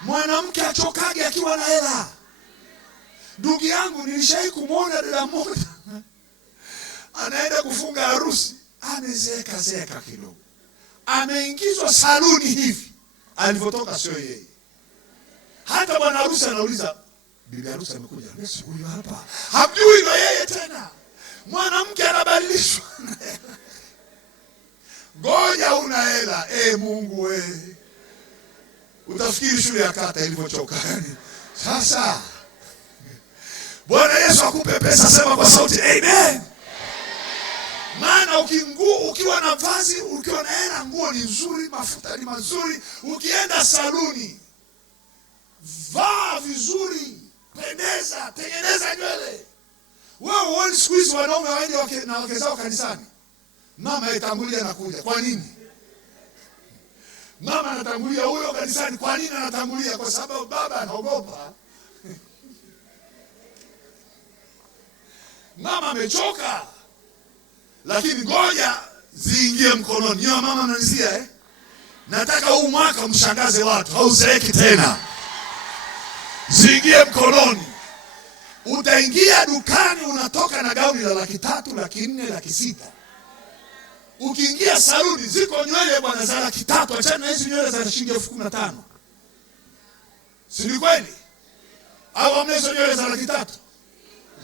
Mwanamke achokage akiwa na hela. Ndugu yangu, nilishai kumuona dada mmoja anaenda kufunga harusi, amezeeka kidogo. Ameingizwa saluni hivi. Alipotoka sio yeye. Hata bwana harusi anauliza, bibi harusi amekuja? Yes, huyu hapa. Hamjui ndio yeye tena. Mwanamke anabadilishwa. Ngoja una hela. Mungu we. Utafikiri shule ya kata ilivyochoka. Sasa Bwana Yesu akupe pesa, sema kwa sauti amen. Maana ukiwa na vazi, ukiwa na hela, nguo ni nzuri, mafuta ni mazuri, ukienda saluni, vaa vizuri, pendeza, tengeneza nywele. Wewe uone siku hizi wanaume waende na wake zao kanisani. Mama atangulia na kuja. Kwa nini? Mama anatangulia huyo kanisani. Kwa nini anatangulia? Kwa sababu baba anaogopa. Mama amechoka. Lakini ngoja ziingie mkononi. Niyo mama mnanisia nataka huu mwaka mshangaze watu. Hauzeeki tena. Ziingie mkononi. Utaingia dukani unatoka na gauni la 300,000, 400,000, 600,000. Ukiingia saluni ziko nywele bwana za 300,000, achana na hizo nywele za shilingi 15,000. Si ni kweli? Au amnezo nywele za 300,000?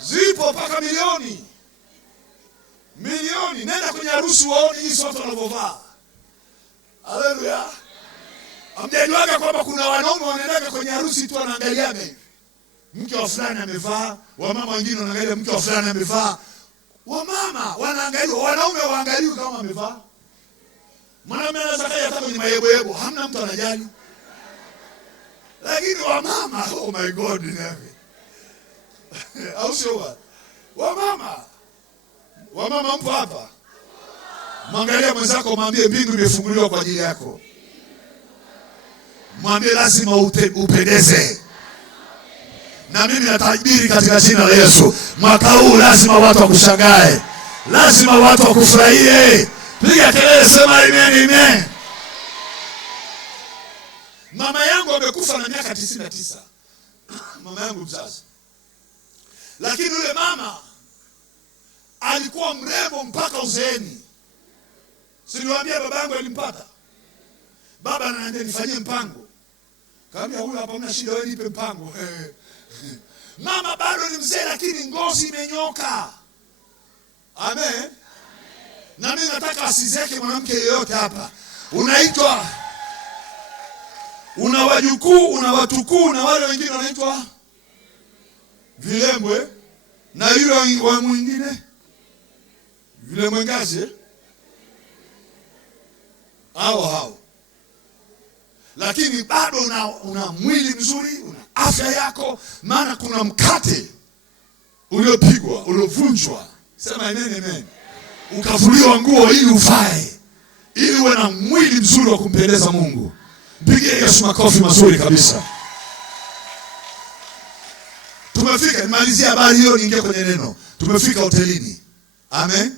Zipo mpaka milioni. Nenda kwenye harusi waone jinsi watu wanavyovaa. Haleluya. Amjajuaga kwamba kuna wanaume wanaenda kwenye harusi tu wanaangaliaga hivi. Mke wa fulani amevaa, wamama wengine wanaangalia mke wa fulani amevaa. Wamama wanaangalia, wanaume waangaliwe kama amevaa. Mwanamume anaweza kaja hata kwenye mayebo, hamna mtu anajali. Lakini wamama, oh my God, never. Au sio? Wamama mpo hapa? Mwangalia mwenzako, mwambie mbingu imefunguliwa kwa ajili yako. Mwambie lazima upendeze. Na mimi natabiri katika jina la Yesu, mwaka huu lazima watu wakushangae. Lazima watu wakufurahie. Piga kelele, sema amen, amen. Mama yangu amekufa na miaka 99. Mama yangu mzazi. Lakini yule mama alikuwa mrembo mpaka uzeeni. Siniwaambia baba yangu alimpata. Baba ananiambia nifanyie mpango. Kaambia huyu hapa una shida, wewe nipe mpango. Mama bado ni mzee lakini ngozi imenyoka. Amen. Na mimi nataka asizeke mwanamke yeyote hapa. Unaitwa, una wajukuu, una watukuu, na wale wengine wanaitwa vilembwe, na yule wa mwingine vilembwe ngazi. Hao. Lakini bado una mwili mzuri, una afya yako, maana kuna mkate uliopigwa, uliovunjwa. Sema amen, amen. Ukavuliwa nguo ili uvae, ili uwe na mwili mzuri wa kumpendeza Mungu. Mpigie Yesu makofi mazuri kabisa. Tumefika, nimalizie habari hiyo niingie kwenye neno. Tumefika hotelini. Amen.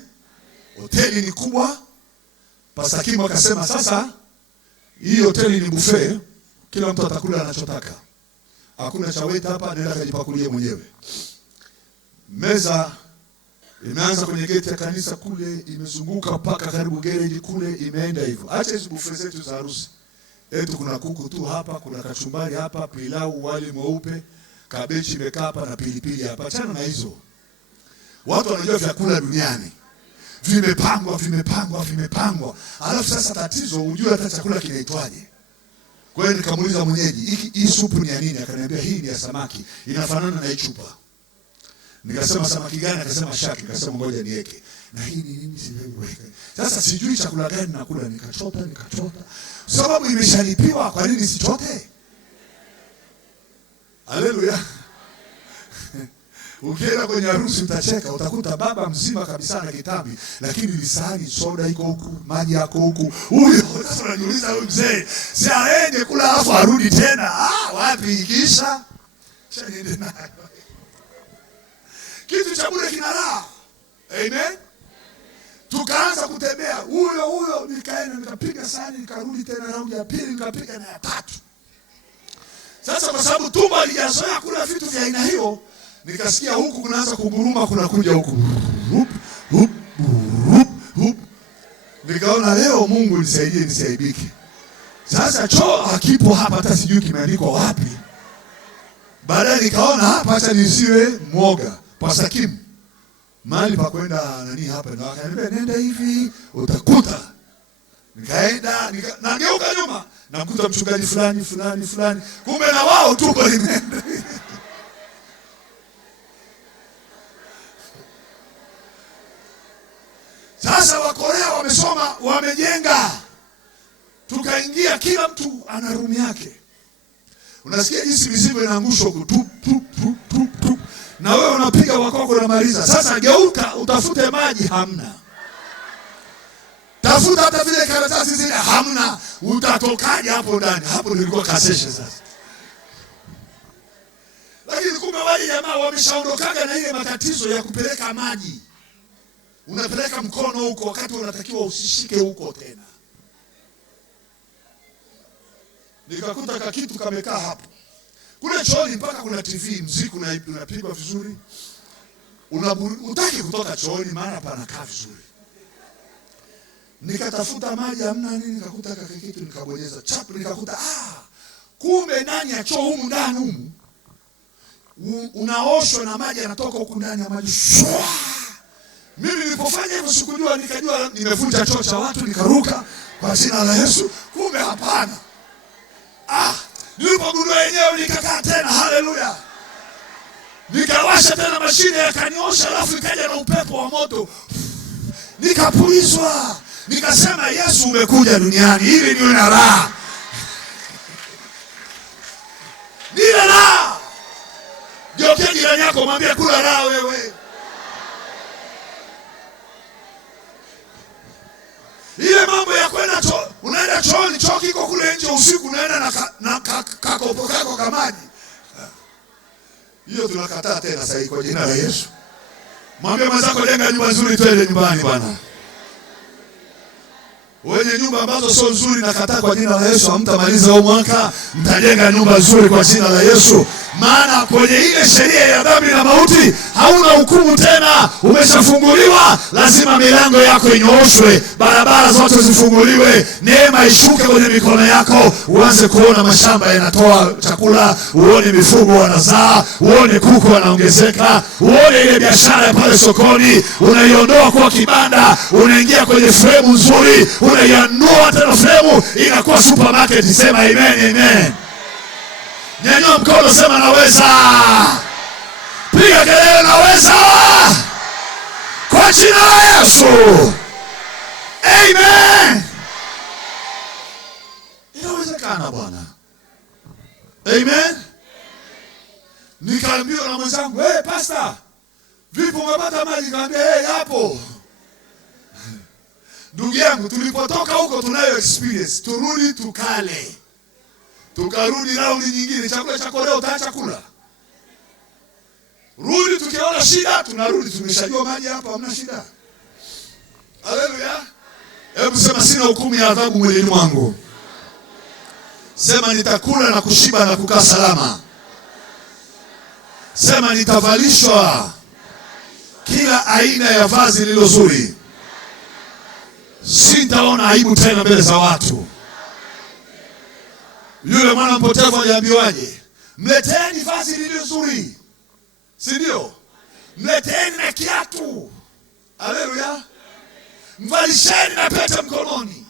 Hoteli ni kubwa. Pastor Kim akasema sasa hii hoteli ni buffet, kila mtu atakula anachotaka. Hakuna cha waiter hapa, nenda kajipakulie mwenyewe. Meza imeanza kwenye gate ya kanisa kule, imezunguka mpaka karibu garage kule, imeenda hivyo. Acha hizo buffet zetu za harusi. Kuna kuku tu hapa, kuna kachumbari hapa, pilau, wali mweupe, kabeji imekaa hapa na pilipili hapa. Achana na hizo. Watu wanajua vyakula duniani. vimepangwa. Alafu sasa tatizo ujue hata chakula kinaitwaje. Kwa hiyo nikamuuliza mwenyeji, hii supu ni ya nini? Akaniambia hii ni ya samaki, inafanana na hii chupa. Nikasema samaki gani? Akasema shaki. Nikasema ngoja niweke. Na hii ni nini? Sasa sijui chakula gani nakula, nikachota. Sababu imeshalipiwa, kwa nini sichote? Haleluya. Ukienda kwenye harusi utacheka, utakuta baba mzima kabisa na kitambi, lakini lisani soda iko huku, maji yako huku. Huyo sasa unajiuliza huyu mzee, si aende kula alafu arudi tena? Wapi ikisha? Niende nayo. Kitu cha bure kina raha. Amen. Tukaanza kutembea, huyo nikaenda nikapiga sani, nikarudi tena raundi ya pili, nikapiga na ya tatu. Sasa kwa sababu tumbo halijazoea kula vitu vya aina hiyo, nikasikia huku kunaanza kuguruma, kunakuja huku. Nikaona leo Mungu nisaidie nisiaibike. Sasa choo hakipo hapa, hata sijui kimeandikwa wapi. Baadaye nikaona hapa acha nisiwe mwoga. Pasakim mahali pa kwenda nani hapa, na akaniambia nenda hivi utakuta. Nikaenda nageuka nyuma, nakuta mchungaji fulani. Kumbe na wao tumbo limeenda. Sasa Wakorea wamesoma, wamejenga. Tukaingia, kila mtu ana room yake. Unasikia jinsi mizigo inaangushwa huko, na wewe unapiga wakoko na maliza. Sasa geuka utafute maji, hamna. Tafuta hata vile karatasi zile, hamna. Utatokaje hapo ndani? Hapo nilikuwa kaseshe sasa. Lakini kumbe wale jamaa wameshaondokaga na ile matatizo ya kupeleka maji. Unapeleka mkono huko wakati unatakiwa usishike huko tena. Nikakuta kakitu kamekaa hapo. Kule chooni mpaka kuna TV, muziki unapigwa vizuri. Unataki kutoka chooni maana panakaa vizuri. Nikatafuta maji, hamna nini, nikakuta kakitu, nikabonyeza chap, nikakuta kumbe ndani ya choo humu ndani humu unaoshwa na maji yanatoka huku ndani ya maji. Mimi nilipofanya hivyo sikujua, nikajua nimevunja choo cha watu, nikaruka kwa jina la Yesu. Kumbe hapana. Nilipogundua yenyewe nikakaa tena, haleluya. Nikawasha tena mashine yakaniosha, alafu ikaja na upepo wa moto. Nikapulizwa. Nikasema Yesu umekuja duniani ili niwe na raha. Nila raha. Geukia jirani yako mwambie kula raha wewe. Ile mambo ya kwenda choo, unaenda chooni, choo kiko kule nje usiku, unaenda na kakopo kako kama maji. Hiyo tunakataa tena sasa kwa jina la Yesu. Mwambie mwenzako jenga nyumba nzuri, twende nyumbani bwana. Wenye nyumba ambazo sio nzuri nakataa kwa jina la Yesu, hamtamaliza huu mwaka. Mtajenga nyumba nzuri kwa jina la Yesu. Maana kwenye ile sheria ya dhambi na mauti hauna hukumu tena, umeshafunguliwa. Lazima milango yako inyooshwe, barabara zote zifunguliwe, neema ishuke kwenye mikono yako, uanze kuona mashamba yanatoa chakula, uone mifugo wanazaa, uone kuku wanaongezeka, uone ile biashara ya pale sokoni unaiondoa kwa kibanda, unaingia kwenye fremu nzuri, unaianua tena fremu inakuwa supermarket. Sema amen, amen. Nyanyua mkono, sema naweza. Piga kelele, naweza. Kwa jina la Yesu. Amen. Inawezekana bwana. Amen. Nikaambiwa na mwenzangu, pastor, vipi umepata maji? Nikamwambia hapo. Ndugu yangu, tulipotoka huko tunayo experience. Turudi tukale. Tukarudi raundi nyingine, chakula chako leo utaacha kula. Rudi tukiona shida, tunarudi, tumeshajua maji hapa hamna shida. Haleluya. Hebu sema sina hukumu ya adhabu mwilini mwangu. Sema nitakula na kushiba na kukaa salama. Sema nitavalishwa kila aina ya vazi lililo zuri. Sitaona aibu tena mbele za watu. Yule mwana mpotevu aliambiwaje? Mleteni vazi lililo zuri. Si ndio? Mleteni na kiatu. Haleluya. mvalisheni na pete mkononi.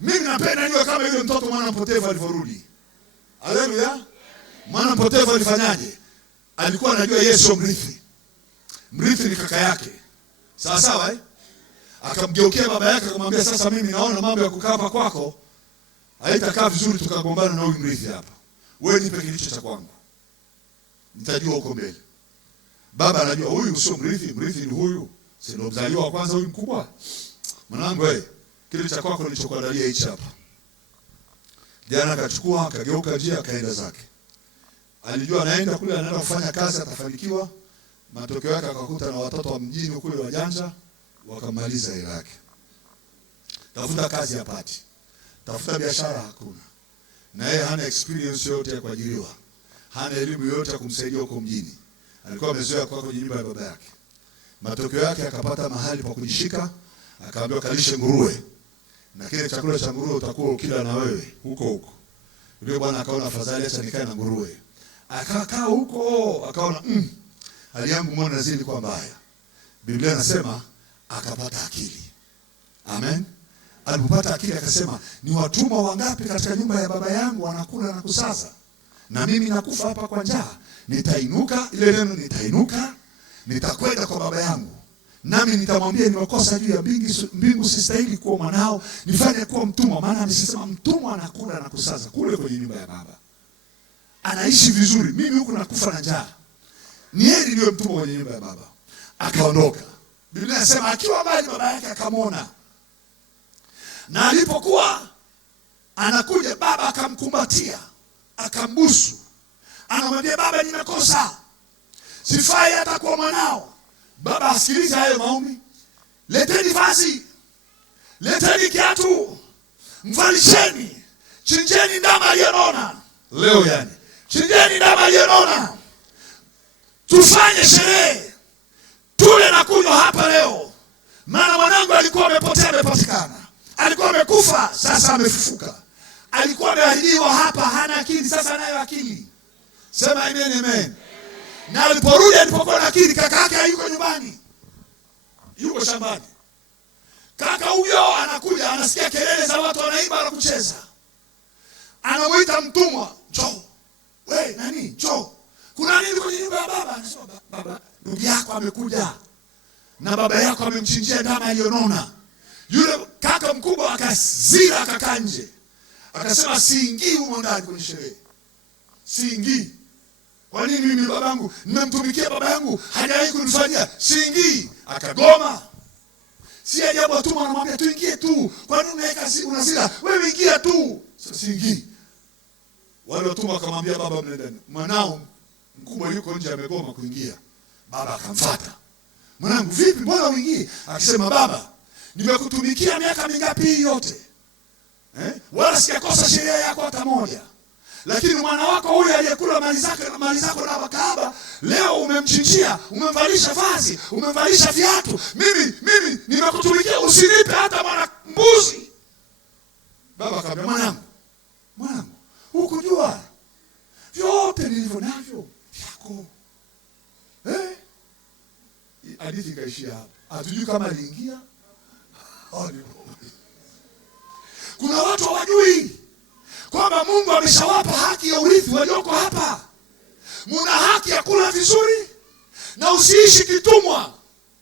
Mimi napenda niwe kama yule mtoto mwana mpotevu alivyorudi. Haleluya. Mwana mpotevu alifanyaje? Alikuwa anajua Yesu sio mrithi. Mrithi ni kaka yake. Sawa sawa Akamgeukia baba yake akamwambia, sasa mimi naona mambo ya kukaa hapa kwako haitakaa vizuri tukagombana na huyu mrithi hapa. Wewe nipe kilicho cha kwangu. Nitajua huko mbele. Baba anajua huyu sio mrithi, mrithi ni huyu. Si ndo mzaliwa wa kwanza huyu mkubwa. Mwanangu kile cha kwako nilichokuandalia hichi hapa. Jana akachukua, akageuka njia, akaenda zake. Alijua anaenda kule, anaenda kufanya kazi, atafanikiwa. Matokeo yake akakuta na watoto wa mjini kule wajanja, wakamaliza hela yake. Tafuta kazi hapati. Tafuta biashara hakuna. Na yeye hana experience yote ya kuajiriwa. Hana elimu yote ya kumsaidia huko mjini. Alikuwa amezoea kwa kwenye nyumba ya baba yake. Matokeo yake akapata mahali pa kujishika, akaambiwa kalishe nguruwe. Na kile chakula cha nguruwe utakuwa ukila na wewe huko huko. Yule bwana akaona afadhali acha nikae na nguruwe. Akakaa huko, akaona hali yangu mbona nazidi kwa mbaya. Biblia inasema akapata akili. Amen. Alipopata akili akasema, ni watumwa wangapi katika nyumba ya baba yangu wanakula na kusaza, na mimi nakufa hapa kwa njaa. Nitainuka, ile neno nitainuka, nitakwenda kwa baba yangu, nami nitamwambia nimekosa juu ya mbingu, sistahili kuwa mwanao, nifanye kuwa mtumwa. Maana amesema mtumwa anakula na kusaza kule kwenye nyumba ya baba, anaishi vizuri, mimi huku nakufa na njaa. Ni heri niwe mtumwa kwenye nyumba ya baba. Akaondoka. Biblia inasema akiwa mbali baba yake akamwona, na alipokuwa anakuja baba akamkumbatia, akambusu. Anamwambia, baba nimekosa, sifai hata kuwa mwanao. Baba asikiliza hayo maombi. Leteni vazi, leteni kiatu, mvalisheni, chinjeni ndama aliyonona. Leo chinjeni ndama aliyonona, tufanye sherehe, tule na kunywa hapa leo. Maana mwanangu alikuwa amepotea, amepatikana. Alikuwa amekufa, sasa amefufuka. Alikuwa ameahidiwa hapa, hana akili, sasa anayo akili. Sema amen, amen. Na alipokuwa na akili, kaka yake hayuko nyumbani, yuko shambani. Kaka huyo anakuja, anasikia kelele za watu wanaimba na kucheza. Anamuita mtumwa, njoo. Wewe nani? Njoo. Kuna nini kwenye nyumba ya baba? Anasema, baba, ndugu yako amekuja na baba yako amemchinjia ndama aliyonona. Yule kaka mkubwa akazira, akakaa nje. Akasema, siingii huko ndani kwenye sherehe. Siingii. Kwa nini mimi babangu nimemtumikia baba yangu hajawahi kunifanyia? Siingii. Akagoma. Si ajabu watumwa wanamwambia tuingie tu. Kwa nini unazira? Wewe ingia tu. Sasa siingii. Wale watumwa akamwambia baba, mnendeni. Mwanao mkubwa yuko nje amegoma kuingia. Baba akamfuata. Mwanangu vipi, mbona uingie? Akisema, baba, nimekutumikia miaka mingapi hii yote? Wala sijakosa sheria yako hata moja. Lakini mwana wako huyu aliyekula mali zako na wakahaba, leo umemchinjia, umemvalisha vazi, umemvalisha viatu. Mimi nimekutumikia, usinipe hata mwana mbuzi. Baba akamwambia, mwanangu, hukujua vyote nilivyo navyo vyako. Hadithi ikaishia hapa. Hatujui kama aliingia. Kuna watu hawajui kwamba Mungu ameshawapa haki ya urithi walioko hapa. Muna haki ya kula vizuri na usiishi kitumwa.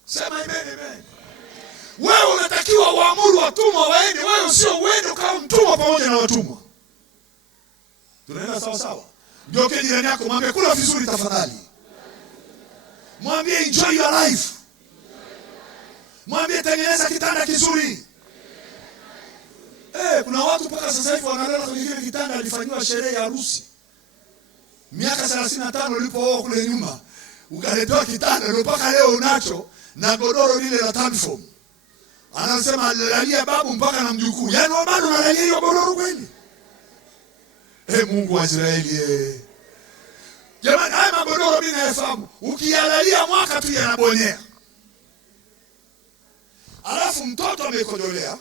Sema amen, amen. Wewe unatakiwa uamuru watumwa waende, wewe sio uende kama mtumwa pamoja na watumwa. Tunaenda sawa sawa? Ndio jirani yako mwambie kula vizuri tafadhali. Mwambie enjoy your life. Mwambie tengeneza kitanda kizuri. Kuna watu mpaka sasa hivi wanalala kwenye kile kitanda alifanywa sherehe ya harusi. Miaka 35 ulipooa kule nyuma, ukaletewa kitanda ndio mpaka leo unacho na godoro lile la Tanform. Anasema lalia babu mpaka na mjukuu. Yaani wewe bado unalalia hiyo godoro kweli? Mungu wa Israeli. Jamani, haya magodoro mimi nayafahamu. Ukiyalalia mwaka tu yanabonyea. Alafu mtoto amekojolea,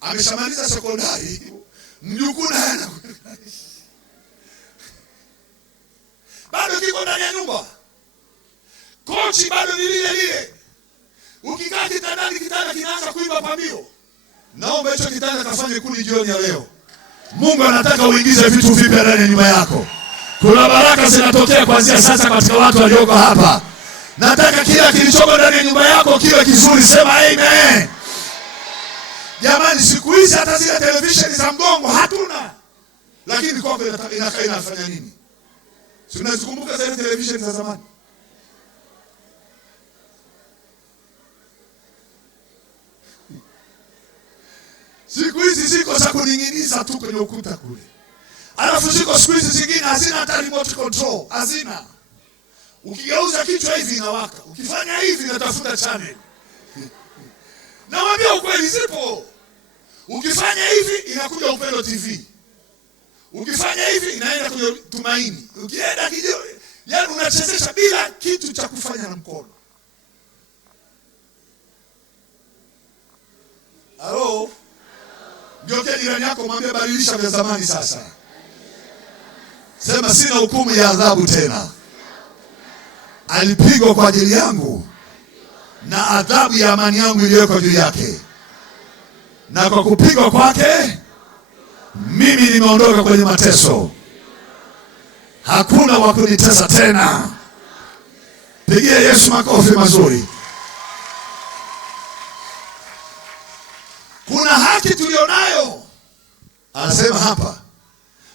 ameshamaliza sekondari, mjukuu na yana bado kiko ndani ya nyumba. Kochi bado ni lile lile. Ukikaa kitandani, kitanda kinaanza kuimba pambio. Naomba hicho kitanda kafanye kuni jioni ya leo. Mungu anataka uingize vitu vipya ndani ya nyumba yako. Kuna baraka zinatokea kuanzia sasa katika watu walioko hapa. Nataka kila kilichoko ndani ya nyumba yako kiwe kizuri. Sema amen. Jamani, siku hizi hata zile televisheni za mgongo hatuna. Lakini kwako inafanya nini? Si unazikumbuka zile televisheni za zamani? Siku hizi ziko za kuning'iniza tu kwenye ukuta kule. Alafu ziko siku hizi zingine hazina hata remote control, hazina. Ukigeuza kichwa hivi inawaka. Ukifanya hivi inatafuta channel. Nawaambia ukweli, zipo. Ukifanya hivi inakuja Upendo TV. Ukifanya hivi inaenda kwenye Tumaini. Ukienda kijio, yaani unachezesha bila kitu cha kufanya na mkono. Halo? Ngeuke jirani yako mwambie badilisha vya zamani sasa. Sema sina hukumu ya adhabu tena. Alipigwa kwa ajili yangu na adhabu ya amani yangu iliyoko juu yake. Na kwa kupigwa kwake mimi nimeondoka kwenye mateso. Hakuna wa kunitesa tena. Pigia Yesu makofi mazuri. Kuna haki tulionayo. Anasema hapa,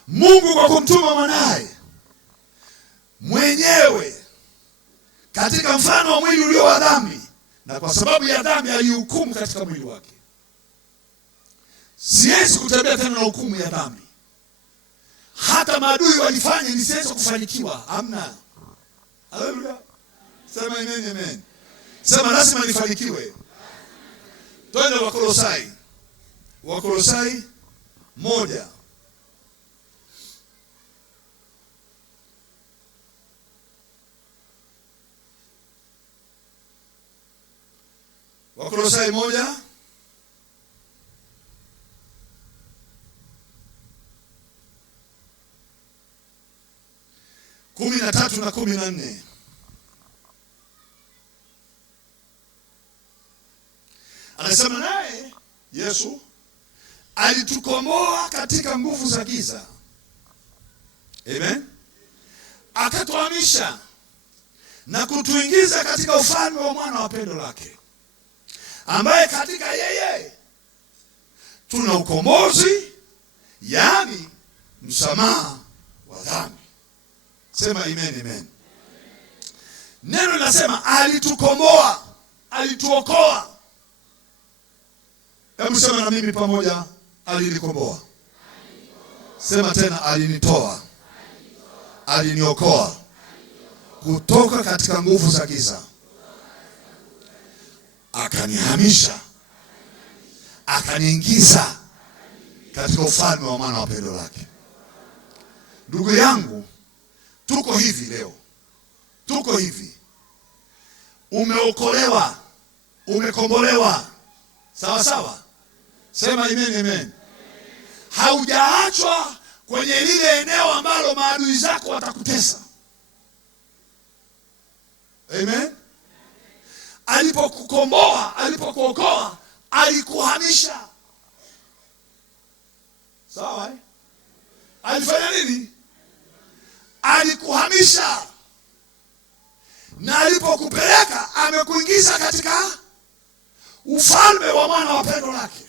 Mungu kwa kumtuma mwanae mwenyewe katika mfano wa mwili ulio wa dhambi, na kwa sababu ya dhambi alihukumu katika mwili wake. Siwezi kutembea tena na hukumu ya dhambi. Hata maadui walifanya nisiweze kufanikiwa. Amna. Haleluya. Sema amen, amen. Sema lazima nifanikiwe. Twende Wakolosai. Wakolosai 1. Wakolosai 1. Kumi na 13 na 14. Anasema naye Yesu alitukomboa katika nguvu za giza. Amen. Akatuhamisha na kutuingiza katika ufalme wa mwana wa pendo lake, ambaye katika yeye tuna ukombozi, yaani msamaha wa dhambi. Sema amen, amen. Neno linasema alitukomboa, alituokoa. Hebu sema na mimi pamoja, alinikomboa. Sema tena, alinitoa, aliniokoa kutoka katika nguvu za giza, akanihamisha, akaniingiza katika ufalme wa mwana wa pendo lake. Ndugu yangu, tuko hivi leo. Tuko hivi. Umeokolewa, umekombolewa. Sawa sawa. Sema amen, amen. Haujaachwa kwenye lile eneo ambalo maadui zako watakutesa. Amen. Alipokukomboa, alipokuokoa, alikuhamisha. Sawa? Alifanya nini? Alikuhamisha. Na alipokupeleka amekuingiza katika ufalme wa mwana wa pendo lake.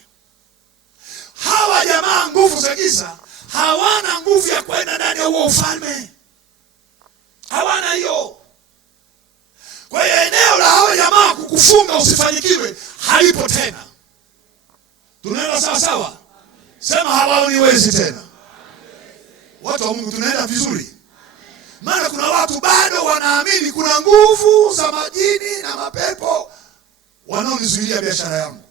Hawa jamaa nguvu za giza hawana nguvu ya kwenda ndani ya huo ufalme. Hawana hiyo. Kwa hiyo eneo la hawa jamaa kukufunga usifanikiwe halipo tena. Tunaenda sawa sawa? Sema hawaoniwezi tena. Watu wa Mungu tunaenda vizuri. Maana kuna watu bado wanaamini kuna nguvu za majini na mapepo wanaonizuilia biashara yangu.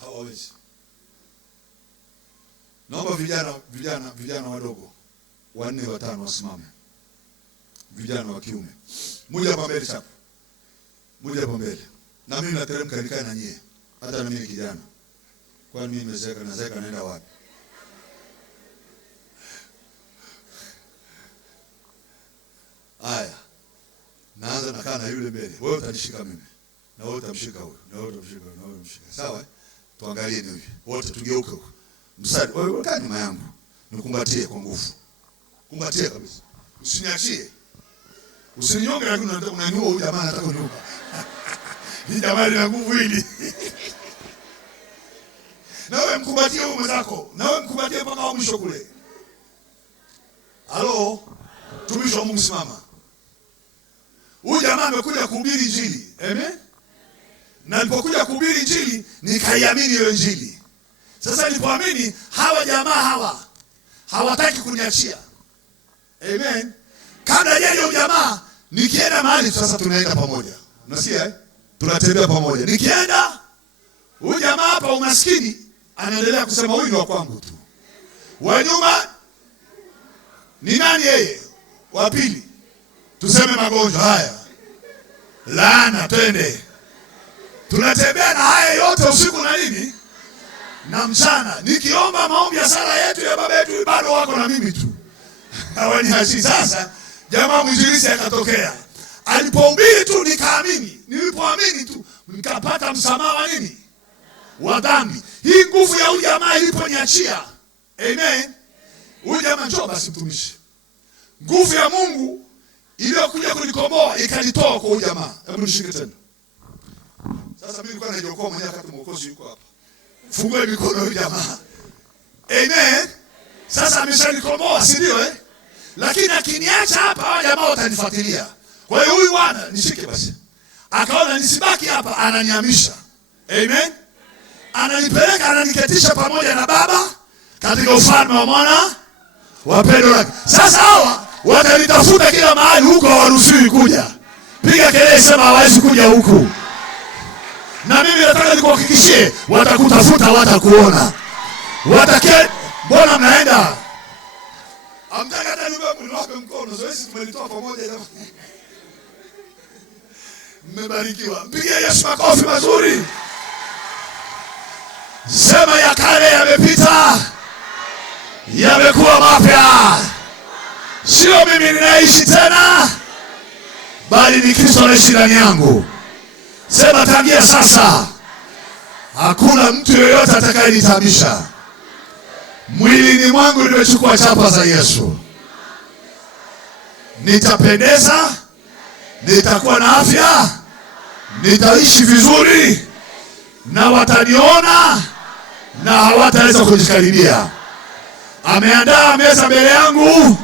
Hawawezi. Naomba vijana wadogo 4 5 wasimame. Vijana wa kiume. Mmoja hapa mbele chapa. Mmoja hapa mbele. Na mimi nateremka nikae na nyie. Hata na mimi kijana. Kwani mimi nimezeeka naenda wapi? Haya. Naanza nakaa na yule mbele. Wewe utanishika mimi. Na wote mshika huyo. Na wote mshika, na wote mshika. Sawa? Tuangalie hivi. Wote tugeuke huko. Msadi, wewe kaa nyuma yangu. Nikumbatie kwa nguvu. Kumbatie kabisa. Usiniachie. Usininyonge, lakini unaniua huyu jamaa anataka kuniua. Hii jamaa ina nguvu hili. Na wewe mkumbatie huyo mwenzako. Na wewe mkumbatie mpaka mwisho kule. Halo? Tumishi wa Mungu simama. Huyu jamaa amekuja kuhubiri Injili. Amen? Na nilipokuja kuhubiri Injili, nikaiamini hiyo Injili. Sasa nilipoamini, hawa jamaa hawataki kuniachia. Amen? Kabla ya hiyo jamaa, nikienda mahali sasa tunaenda pamoja. Unasikia eh? Tunatembea pamoja. Nikienda, huyu jamaa hapa umaskini, anaendelea kusema huyu ni wa kwangu tu. Wa nyuma ni nani yeye? Wa pili. Tuseme magonjwa haya. Laana, twende. Tunatembea na haya yote usiku na nini? Na mchana. Nikiomba maombi ya sala yetu ya baba yetu bado wako na mimi tu. Hawani hashi. Sasa jamaa mwinjilisti akatokea. Alipohubiri tu nikaamini. Nilipoamini tu nikapata msamaha wa nini? Wa dhambi. Hii nguvu ya huyu jamaa iliponiachia. Amen. Huyu jamaa njoo basi mtumishi. Nguvu ya Mungu iliyokuja kunikomboa ikanitoa kwa huyu jamaa. Hebu nishike tena. Sasa mimi nilikuwa najiokoa mwenyewe wakati Mwokozi yuko hapa. Fungue mikono huyu jamaa. Amen. Sasa ameshanikomboa, si ndio eh? Lakini akiniacha hapa hawa jamaa watanifuatilia. Kwa hiyo huyu bwana nishike basi. Akaona nisibaki hapa, ananihamisha. Amen. Ananipeleka, ananiketisha pamoja na Baba katika ufalme wa Mwana wa pendo lake. Sasa hawa watanitafuta kila mahali, huko hawaruhusiwi kuja. Piga kelele sema hawezi kuja huku. Na mimi nataka nikuhakikishie watakutafuta, watakuona. Mbona mnaenda? Amtaka hata niwape mkono. Zoezi tumelitoa pamoja jamani. Mmebarikiwa. Mpigie Yesu makofi mazuri. Sema ya kale yamepita, yamekuwa mapya. Sio mimi ninaishi tena, bali ni Kristo anaishi ndani yangu. Sema tangia sasa hakuna mtu yeyote atakayenitabisha. Mwilini mwangu nimechukua chapa za Yesu. Nitapendeza, nitakuwa na afya, nitaishi vizuri, na wataniona na hawataweza kujikaribia. Ameandaa meza mbele yangu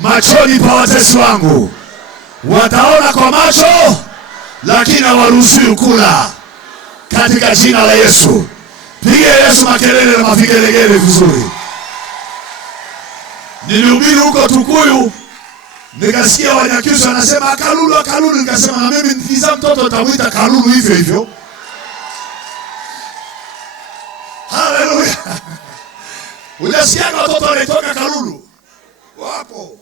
machoni pa watesi wangu. Wataona kwa macho, lakini hawaruhusiwi kula. Katika jina la Yesu. Piga Yesu makelele na mavigelegele vizuri. Nilihubiri huko Tukuyu, nikasikia Wanyakyusa wanasema Kalulu, Kalulu. Nikasema na mimi nikiza mtoto nitamuita Kalulu hivyo hivyo. Haleluya. Unasikia watoto wanatoka Kalulu? Wapo.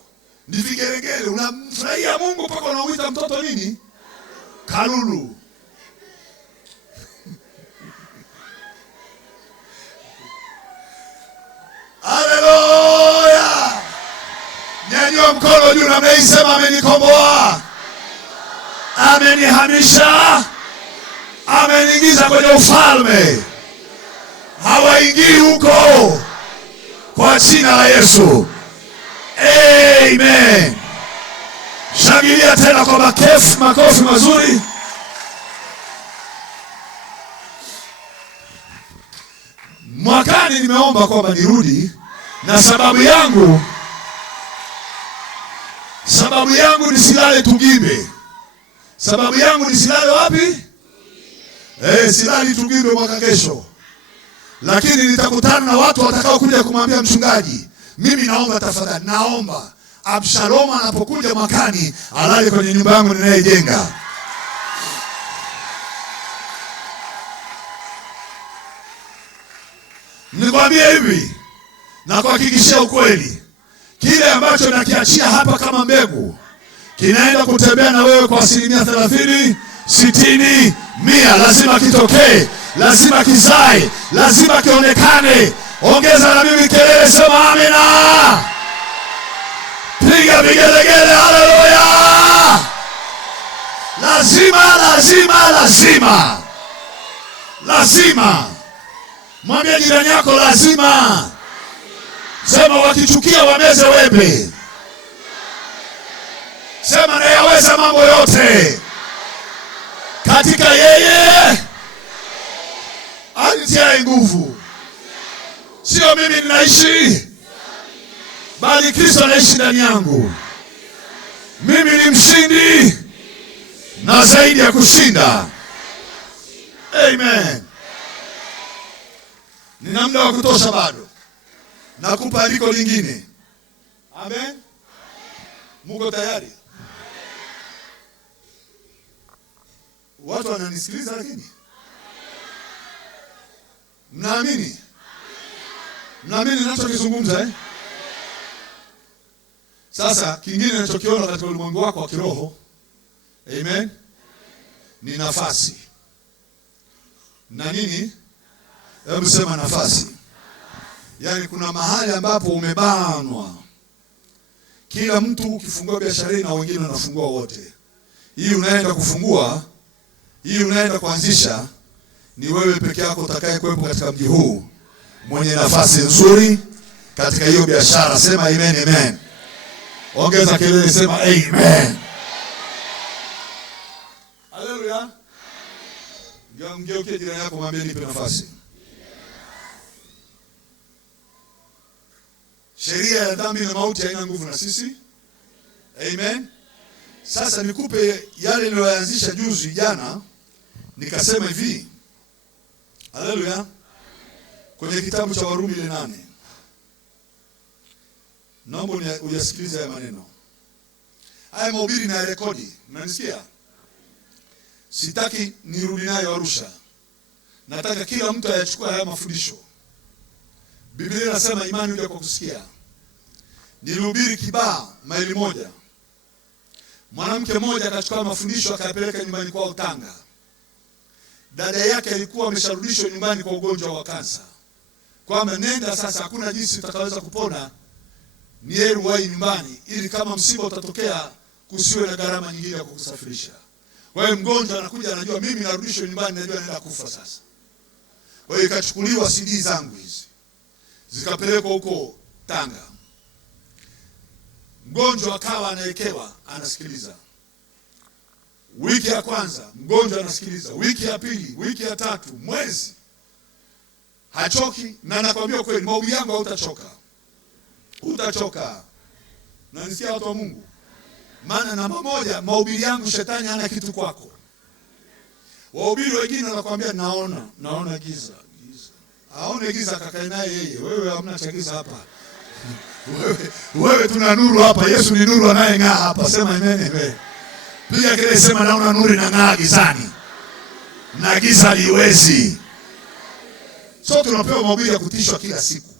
Ni vigelegele. Unamfurahia Mungu mpaka unamuita mtoto nini? Kalulu. Haleluya. Nyanyua mkono juu na mnaisema amenikomboa, amenihamisha, ameniingiza kwenye ufalme. Hawaingii huko kwa jina la Yesu. Amen. Shangilia tena kwa makofi mazuri. Mwakani nimeomba kwamba nirudi, na sababu yangu nisilale Tugimbe. Sababu yangu nisilale wapi? Silali Tugimbe mwaka kesho. Lakini nitakutana na watu watakao kuja kumwambia mchungaji, mimi naomba tafadhali, naomba Absalom anapokuja mwakani alale kwenye nyumba yangu ninayojenga. Nikwambie hivi na kuhakikishia ukweli, kile ambacho nakiachia hapa kama mbegu kinaenda kutembea na wewe kwa 30%, 60%, 100%. Lazima kitokee, lazima kizae, lazima kionekane. Ongeza na mimi kelele, sema amina. Piga vigelegele, haleluya. Lazima. Mwambie jirani yako lazima. Sema wakichukia wameze wembe. Sema nayaweza mambo yote katika yeye anitia nguvu. Sio mimi ninaishi, bali Kristo anaishi ndani yangu. Mimi ni mshindi na zaidi ya kushinda. Amen. Nina muda wa kutosha bado. Nakupa andiko lingine. Amen. Muko tayari? Watu wananisikiliza lakini mnaamini? Mnaamini ninachokizungumza eh? Sasa kingine ninachokiona katika ulimwengu wako wa kiroho, amen, ni nafasi. Na nini? Hebu sema nafasi. Yaani kuna mahali ambapo umebanwa. Kila mtu ukifungua biashara na wengine wanafungua wote. Hii unaenda kufungua, hii unaenda kuanzisha, ni wewe peke yako utakaye kuwepo katika mji huu mwenye nafasi nzuri katika hiyo biashara. Sema amen, amen. Ongeza kelele, sema amen. Haleluya. Ngeuke jirani yako mwambie nipe nafasi. Sheria ya dhambi na mauti haina nguvu na sisi. Amen. Sasa nikupe yale niliyoanzisha juzi jana, nikasema hivi. Haleluya. Kwenye kitabu cha Warumi 8. Naomba uyasikilize haya maneno. Haya mahubiri na rekodi. Unanisikia? Sitaki nirudi nayo Arusha. Nataka kila mtu ayachukue haya mafundisho. Biblia inasema imani huja kwa kusikia. Nilihubiri Kibaha maili moja. Mwanamke mmoja akachukua mafundisho akayapeleka nyumbani kwao Tanga. Dada yake alikuwa amesharudishwa nyumbani kwa ugonjwa wa kansa. Kwamba nenda sasa, hakuna jinsi utakaweza kupona, ni heri uwahi nyumbani ili kama msiba utatokea kusiwe na gharama nyingine ya kukusafirisha. Kwa hiyo mgonjwa anakuja anajua mimi narudishwa nyumbani, najua naenda kufa sasa. Kwa hiyo ikachukuliwa CD zangu hizi, zikapelekwa huko Tanga. Mgonjwa akawa anaekewa, anasikiliza. Wiki ya kwanza mgonjwa anasikiliza, wiki ya pili, wiki ya tatu, mwezi. Hachoki, na nakwambia kweli mahubiri yangu hautachoka. Utachoka. Na nisikia watu wa Mungu. Maana namba moja, mahubiri yangu shetani hana kitu kwako. Wahubiri wengine wanakuambia naona giza. Aone giza kakae naye yeye. Wewe hamna cha giza hapa. Wewe tuna nuru hapa. Yesu ni nuru anayeng'aa hapa. Sema amen, amen. Piga kelele, sema naona nuru inang'aa gizani. Na giza liwezi. So tunapewa mahubiri ya kutishwa kila siku.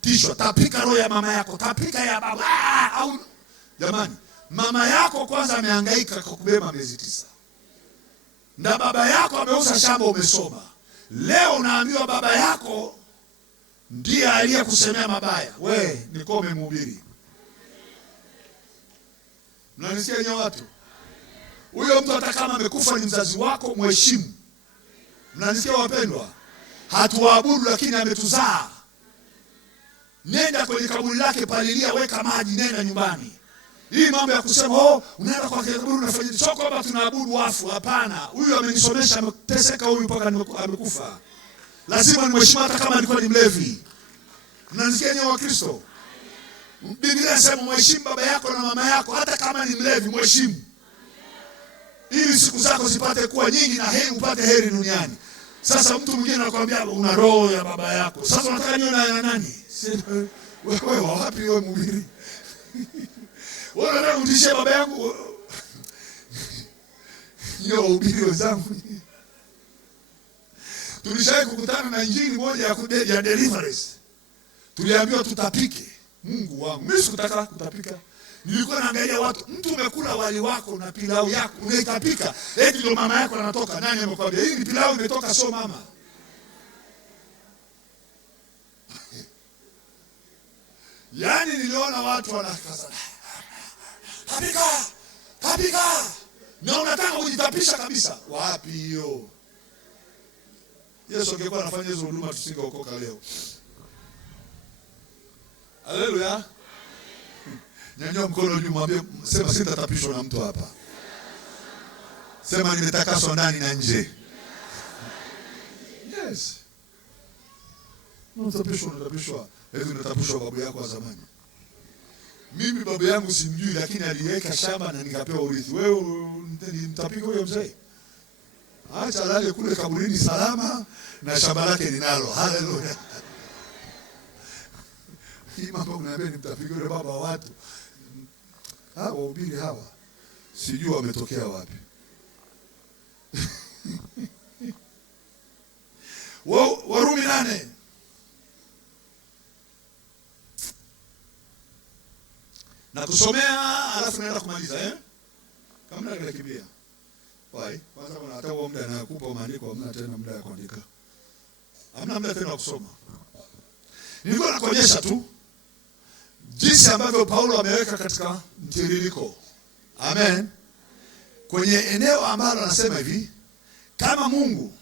Tishwa, tapika roho ya mama yako, tapika ya baba. Au jamani, mama yako kwanza amehangaika kwa kubeba miezi 9. Na baba yako ameuza shamba umesoma. Leo unaambiwa baba yako ndiye aliyekusemea mabaya. We, nilikuwa umemhubiri. Mnanisikia nyote watu? Huyo mtu hata kama amekufa ni mzazi wako, mheshimu. Mnanisikia wapendwa? Hatuabudu lakini ametuzaa. Nenda kwenye kaburi lake, palilia, weka maji, nenda nyumbani. Hii mambo ya kusema unaenda kwa kaburi unafanya sio kwamba tunaabudu wafu, hapana. Huyu amenisomesha, ameteseka huyu mpaka amekufa. Lazima nimheshimu hata kama alikuwa ni mlevi. Mnanisikia nyote wa Kristo? Biblia inasema mheshimu baba yako na mama yako hata kama ni mlevi, mheshimu. Ili siku zako zipate kuwa nyingi na heri upate heri duniani. Sasa mtu mwingine anakuambia una roho ya baba yako. Sasa unataka nione na nani? Wewe wapi wewe mhubiri? Wewe unataka kutishia baba yangu? Ndio wahubiri wenzangu. Tulishawahi kukutana na injili moja ya deliverance. Tuliambiwa tutapike. Mungu wangu, mimi sikutaka kutapika. Nilikuwa naangalia watu, mtu umekula wali wako na pilau yako, unaitapika. Eti ndio mama yako anatoka. Nani amekwambia? Hii ni pilau imetoka, sio mama. Yaani niliona watu wanakaza. Tapika! Na unataka kujitapisha kabisa. Wapi hiyo? Yesu angekuwa anafanya hizo huduma tusingeokoka leo. Haleluya. Nyanyua mkono juu, mwambie, sema sitatapishwa na mtu hapa. Sema nimetakaswa ndani na nje. Yes. Unatapishwa. Hivi unatapishwa babu yako wa zamani. Mimi babu yangu simjui, lakini aliweka shamba na nikapewa urithi. Wewe mtapika huyo mzee? Acha lale kule kaburini salama na shamba lake ninalo. Haleluya. Hii mambo unaniambia nimtapika yule baba wa watu. Hawa wahubiri hawa sijui wametokea wapi. Warumi 8. Na kusomea alafu naenda kumaliza kama nakimbia. Why? Kwanza kuna hata muda nakupa maandiko, hamna tena muda wa kuandika. Hamna muda tena wa kusoma. Nilikuwa nakuonyesha tu jinsi ambavyo Paulo ameweka katika mtiririko. Amen. Kwenye eneo ambalo anasema hivi, kama Mungu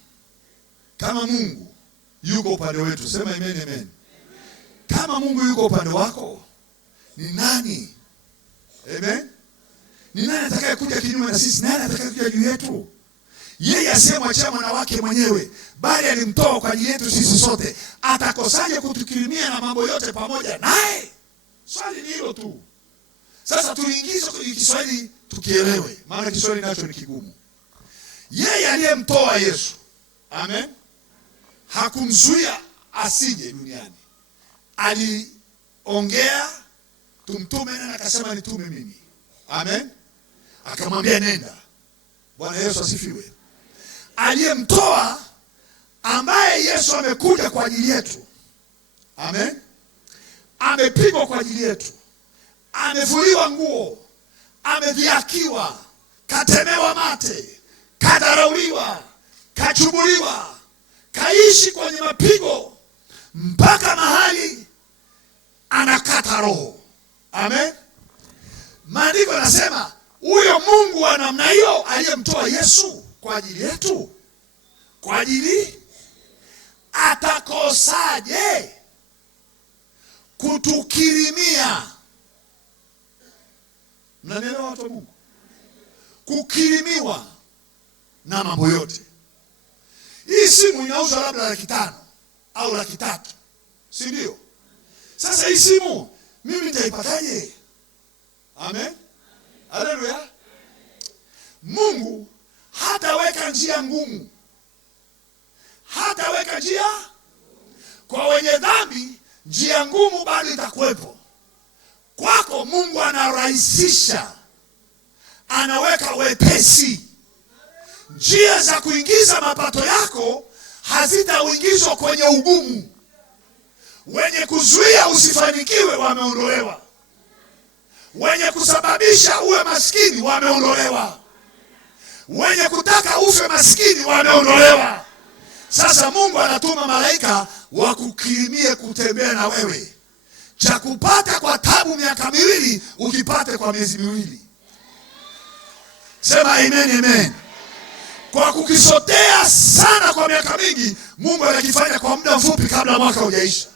yuko upande wetu, sema amen, amen. Kama Mungu yuko upande wako, ni nani? Amen. Ni nani atakaye kuja kinyume na sisi? Nani atakaye kuja juu yetu? Yeye asemwachia mwana wake mwenyewe, bali alimtoa kwa ajili yetu sisi sote. Atakosaje kutukirimia na mambo yote pamoja naye? Swali ni hilo tu. Sasa tuingize kwenye Kiswahili tukielewe, maana Kiswahili nacho ni kigumu. Yeye aliyemtoa Yesu, amen, hakumzuia asije duniani. Aliongea tumtume, na akasema nitume mimi. Amen. Akamwambia nenda. Bwana Yesu asifiwe. Aliyemtoa, ambaye Yesu amekuja kwa ajili yetu. Amen. Amepigwa kwa ajili yetu. Amevuliwa nguo, amedhihakiwa, katemewa mate, kadharauliwa, kachubuliwa, kaishi kwenye mapigo mpaka mahali anakata roho. Amen. Maandiko yanasema huyo Mungu wa namna hiyo aliyemtoa Yesu kwa ajili yetu, kwa ajili, atakosaje kutukirimia? Mnanielewa watu wa Mungu? Kukirimiwa na mambo yote. Hii simu inauzwa labda 500,000 au 300,000, si ndio? Sasa hii simu mimi nitaipataje? Amen. Haleluya. Mungu hataweka njia ngumu. Hataweka njia kwa wenye dhambi, njia ngumu bado itakuwepo. Kwako Mungu anarahisisha, anaweka wepesi. Njia za kuingiza mapato yako hazitauingizwa kwenye ugumu. Wenye kuzuia usifanikiwe wameondolewa. Wenye kusababisha uwe maskini wameondolewa. Wenye kutaka ufe maskini wameondolewa. Sasa Mungu anatuma malaika wakukirimie kutembea na wewe. Cha kupata kwa tabu miaka 2, ukipate kwa miezi 2. Sema amen, amen. Kwa kukisotea sana kwa miaka mingi, Mungu anakifanya kwa muda mfupi kabla mwaka hujaisha.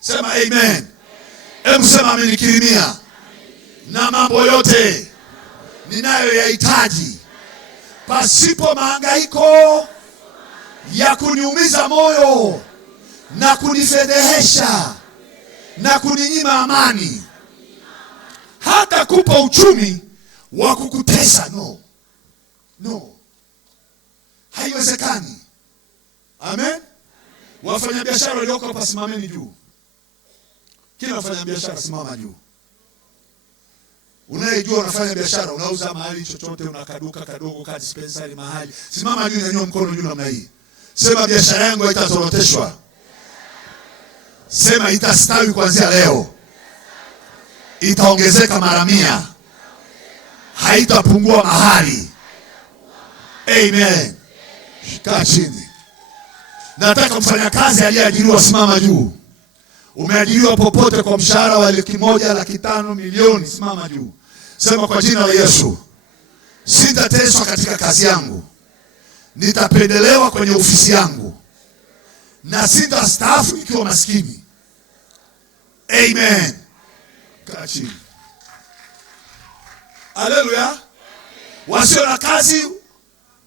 Sema amen. Hebu sema amenikirimia na mambo yote ninayoyahitaji, pasipo mahangaiko ya kuniumiza moyo na kunifedhehesha na kuninyima amani, hata kupa uchumi wa kukutesa. No. Haiwezekani. Amen. Wafanyabiashara walioko hapa simameni juu. Kila wafanyabiashara simama juu. Unayejua unafanya biashara, unauza mahali chochote, unakaduka kadogo, ka dispensary mahali, simama juu, nyanyua mkono juu namna hii. Sema biashara yangu haitatoroteshwa. Sema itastawi kuanzia leo. Itaongezeka mara 100. Haitapungua mahali. Amen. Shika chini. Nataka mfanyakazi aliyeajiriwa simama juu. Umeajiriwa popote kwa mshahara wa 100,000, 500,000, milioni, simama juu. Sema kwa jina la Yesu, Sitateswa katika kazi yangu. Nitapendelewa kwenye ofisi yangu. Na sitastaafu ikiwa maskini. Amen. Kaa chini. Haleluya. Wasio na kazi,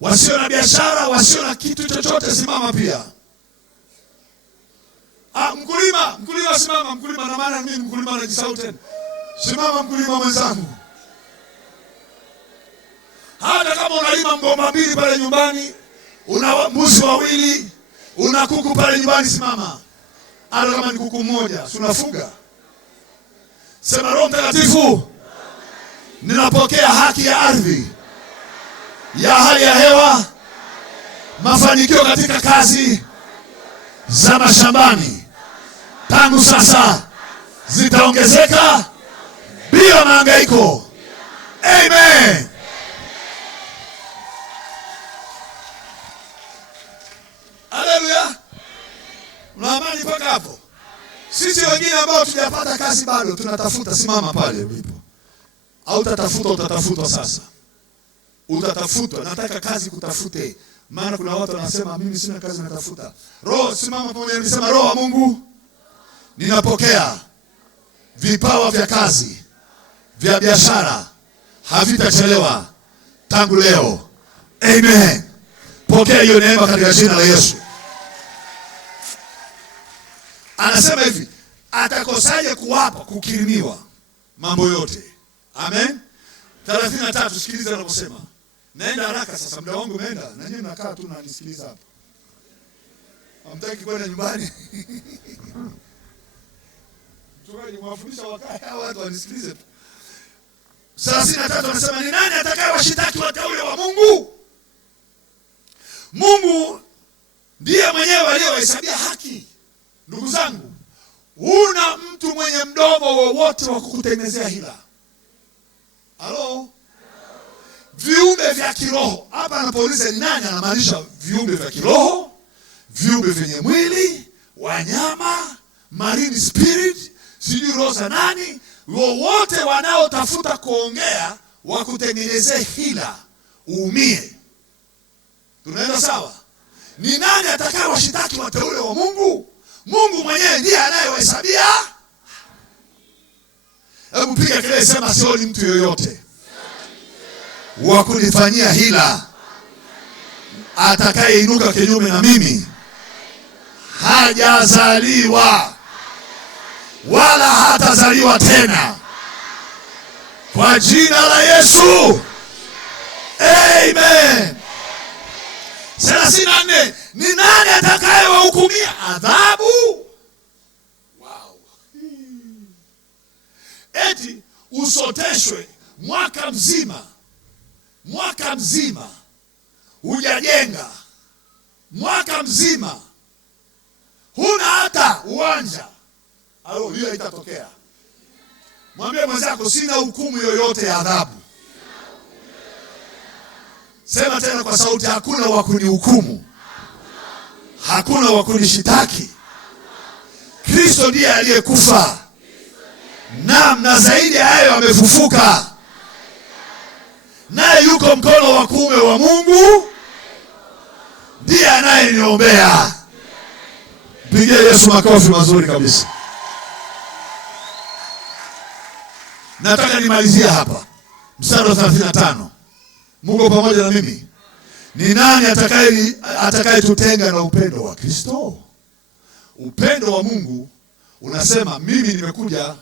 wasio na biashara, wasio na kitu chochote, simama pia. Mkulima simama, mkulima, na maana mimi mkulima najisahau tena. Simama mkulima mwenzangu. Hata kama unalima mgomba 2 pale nyumbani, una mbuzi 2, una kuku pale nyumbani, simama. Hata kama ni kuku mmoja, unafuga. Sema, Roho Mtakatifu, ninapokea haki ya ardhi, ya hali ya hewa, mafanikio katika kazi za mashambani. Tangu sasa zitaongezeka bila mahangaiko. Amen. Haleluya. Mnaamani mpaka hapo? Sisi wengine ambao tujapata kazi bado tunatafuta, simama pale ulipo. Au utatafutwa sasa. Utatafutwa, nataka kazi kutafute. Maana kuna watu wanasema mimi sina kazi natafuta. Roho, simama pamoja, nisema, Roho wa Mungu, ninapokea vipawa vya kazi, vya biashara, havitachelewa tangu leo. Amen. Pokea hiyo neema katika jina la Yesu. Anasema hivi, atakosaje kuwapa kukirimiwa mambo yote? Amen. 33, sikiliza anaposema. Naenda haraka sasa, muda wangu umeenda. Na nyinyi mnakaa tu na nisikiliza hapa. Hamtaki kwenda nyumbani. Mchungaji mwafundisha wakae watu wanisikilize tu. 33 anasema, ni nani atakayewashitaki wateule wa Mungu? Mungu ndiye mwenyewe aliyewahesabia haki. Ndugu zangu, huna mtu mwenye mdomo wowote wa kukutengenezea hila. Halo? Viumbe vya kiroho. Hapa anapouliza ni nani, anamaanisha viumbe vya kiroho, viumbe vyenye mwili, wanyama, marine spirit, sijui roho za nani, wowote wanaotafuta kuongea wakutengenezee hila uumie. Tunaenda sawa? Ni nani atakayewashitaki wateule wa Mungu? Mungu mwenyewe ndiye anayewahesabia. Hebu piga kelele, sema, sioni mtu yoyote wa kunifanyia hila. Atakayeinuka kinyume na mimi hajazaliwa wala hatazaliwa tena, kwa jina la Yesu. Amen. 34, ni nani atakayewahukumia adhabu? Wow. Eti usoteshwe mwaka mzima hujajenga, mwaka mzima huna hata uwanja. Halo, hiyo haitatokea. Mwambie mwenzako, sina hukumu yoyote ya adhabu. Sema tena kwa sauti, hakuna wa kunihukumu, hakuna wa kunishitaki. Kristo ndiye aliyekufa, na zaidi ya hayo amefufuka, naye yuko mkono wa kuume wa Mungu, ndiye anayeniombea. Pigia Yesu makofi mazuri kabisa. Nataka nimalizia hapa mstari wa 35. Mungu pamoja na mimi. Ni nani atakayetutenga na upendo wa Kristo? Upendo wa Mungu unasema mimi nimekuja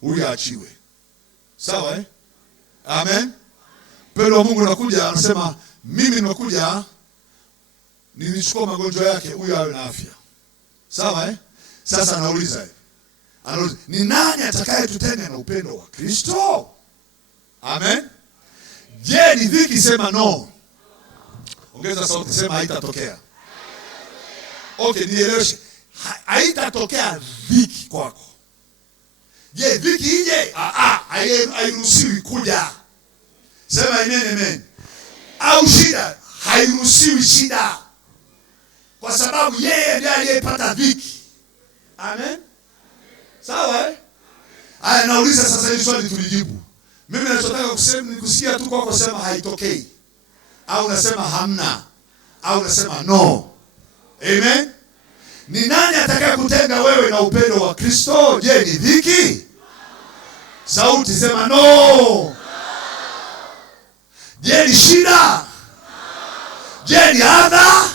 huyu aachiwe. Sawa eh? Amen. Upendo wa Mungu unakuja anasema mimi nimekuja nilichukua magonjwa yake huyu awe na afya. Sawa eh? Sasa anauliza ni nani atakayetutenga na upendo wa Kristo? Amen. Je, ni dhiki? Sema no. Ongeza sauti, sema haitatokea. Okay, nieleweshe. Haitatokea dhiki kwako. Je, dhiki ije? Hairuhusiwi kuja. Sema amen. Au shida, hairuhusiwi shida. Kwa sababu yeye ndiye aliyepata dhiki. Amen. Sawa eh? Haya, nauliza sasa hili swali tulijibu. Mimi ninachotaka kusema ni kusikia tu kwako sema haitokei, au unasema hamna, au unasema no. Amen. Ni nani atakaye kutenga wewe na upendo wa Kristo? Je, ni dhiki? Sauti sema no. Je, ni shida? Je, ni adha?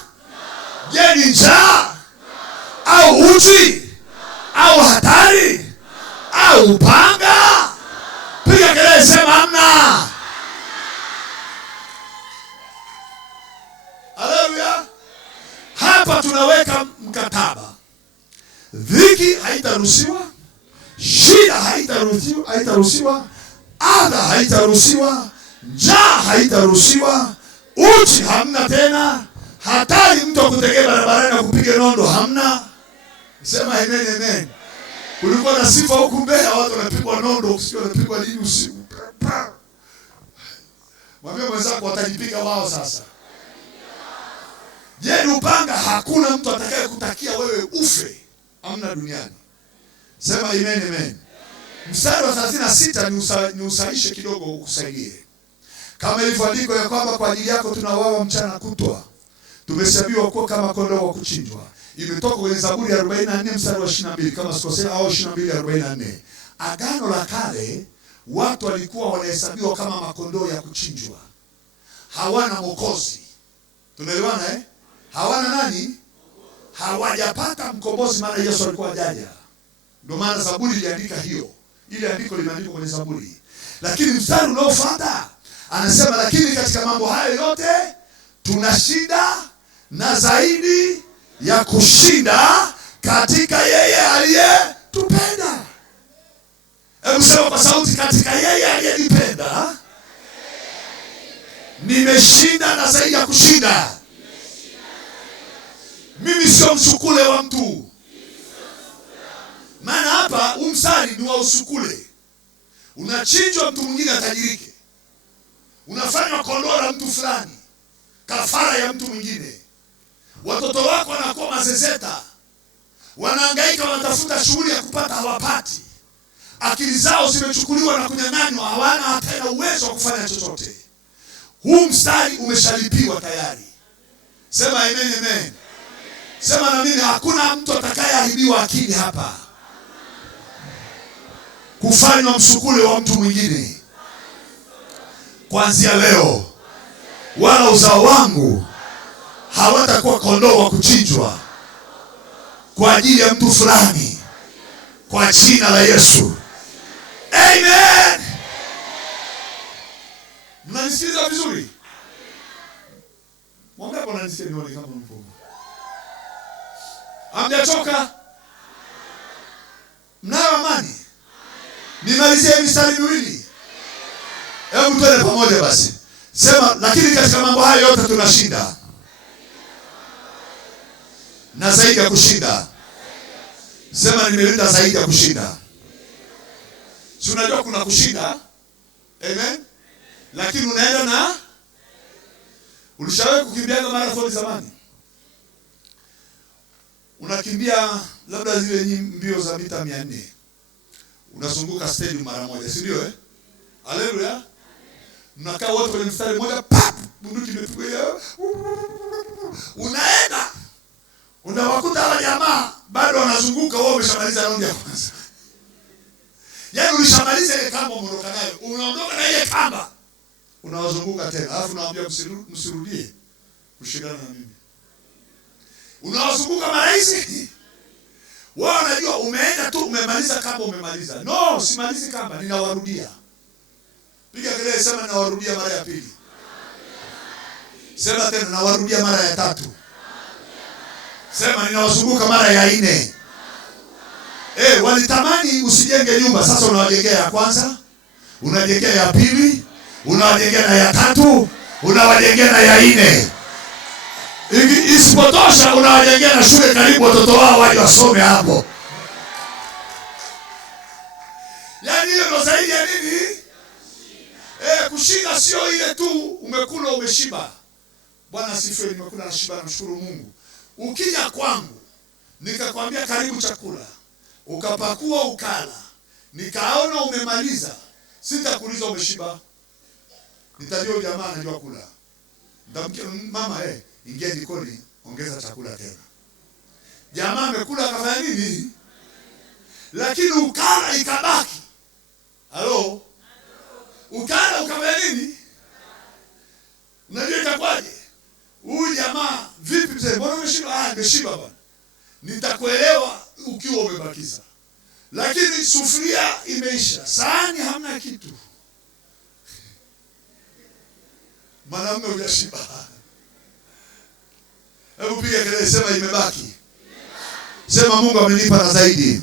Je, ni njaa? Au uchi? Au hatari? Au upanga? Piga kelele sema hamna. Haleluya. Hapa tunaweka mkataba. Dhiki haitaruhusiwa, shida haitaruhusiwa, adha haitaruhusiwa, njaa haitaruhusiwa, uchi hamna tena, hatari mtu akutegea barabarani na kupiga nondo hamna. Sema amen, amen. Kulikuwa na sifa huku Mbeya, watu wanapigwa nondo, usikie wanapigwa nini usiku. Mwambie mwenzako watajipiga wao sasa. Je, ni upanga? Hakuna mtu atakaye kutakia wewe ufe. Hamna duniani. Sema amen, amen. Mstari wa 36 ni usaishe kidogo ukusaidie. Kama ilivyoandikwa ya kwamba kwa ajili yako tunawawa mchana kutwa, tumehesabiwa kuwa kama kondoo wa kuchinjwa. Imetoka kwenye Zaburi 44 mstari wa 22 kama sikosea, au 22:44. Agano la kale watu walikuwa wanahesabiwa kama makondoo ya kuchinjwa. Hawana mwokozi. Tunaelewana eh? Hawana nani? Hawajapata mkombozi, maana Yesu alikuwa hajaja. Ndio maana Zaburi iliandika hiyo. Ile andiko limeandikwa kwenye Zaburi. Lakini mstari unaofuata anasema, lakini katika mambo hayo yote tunashinda na zaidi ya kushinda katika yeye aliyetupenda. Hebu sema kwa sauti, katika yeye aliyenipenda nimeshinda na zaidi ya kushinda. Mimi sio msukule wa mtu. Maana hapa umsari ni wa usukule. Unachinjwa mtu mwingine atajirike. Unafanywa kondoo la mtu fulani, kafara ya mtu mwingine. Watoto wako wanakuwa mazezeta, wanahangaika, wanatafuta shughuli ya kupata, hawapati. Akili zao zimechukuliwa na kunyang'anywa, hawana hata uwezo wa kufanya chochote. Huu mstari umeshalipiwa tayari. Sema amen, amen. Sema na mimi, hakuna mtu atakayeahibiwa akili hapa kufanywa msukule wa mtu mwingine kuanzia leo. Wala uzao wangu hawatakuwa kondoo wa kuchinjwa kwa ajili ya mtu fulani, kwa jina la Yesu. Amen. Mnanisikiliza vizuri? Mwambie hapo nanisikia nione kama mpo. Hamjachoka? Mnayo amani? Nimalizie mistari miwili. Hebu tuende pamoja basi. Sema, lakini katika mambo haya yote tunashinda na zaidi ya kushinda. Sema, nimelinda zaidi ya kushinda. Si unajua kuna kushinda? Amen. Lakini unaenda na, ulishawahi kukimbia marathon zamani? Unakimbia labda zile mbio za mita 400. Unazunguka stadium mara moja, si ndio eh? Haleluya. Mnakaa wote kwenye mstari mmoja, pap, bunduki imepigwa. Unaenda. Unawakuta wale jamaa bado wanazunguka, wao wameshamaliza raundi ya kwanza. Yaani ulishamaliza ile kamba umeondoka nayo. Unaondoka na ile kamba. Unawazunguka tena. Alafu unawaambia msirudie kushindana na mimi. Unawazunguka mara hizi. Wao wanajua umeenda tu umemaliza kamba umemaliza. No, simalizi kamba, ninawarudia. Piga kelele, sema ninawarudia mara ya pili. Sema tena, ninawarudia mara ya 3. Sema ninawazunguka mara ya 4. Walitamani usijenge nyumba, sasa unawajengea ya kwanza, unajengea ya pili, unawajengea na ya 3, unawajengea na ya 4. Isipotosha unawajengea na shule karibu watoto wao waje wasome hapo. Yaani hiyo ndo zaidi ya nini? Kushinda sio ile tu umekula umeshiba. Bwana asifiwe, nimekula na shiba, namshukuru Mungu. Ukija kwangu nikakwambia karibu chakula, ukapakua ukala, nikaona umemaliza, Sitakuuliza umeshiba. Nitajua jamaa anajua kula. Nitamwambia mama, ingia jikoni, ongeza chakula tena. Jamaa amekula akafanya nini? Lakini ukala ikabaki. Halo? Ukala ukafanya nini? Unajua itakwaje? Huyu jamaa vipi mzee? Mbona umeshiba? Nimeshiba bwana. Nitakuelewa ukiwa umebakiza. Lakini sufuria imeisha, sahani hamna kitu. Mwanamume hujashiba. Hebu piga kelele, sema imebaki. Sema Mungu amenipa na zaidi.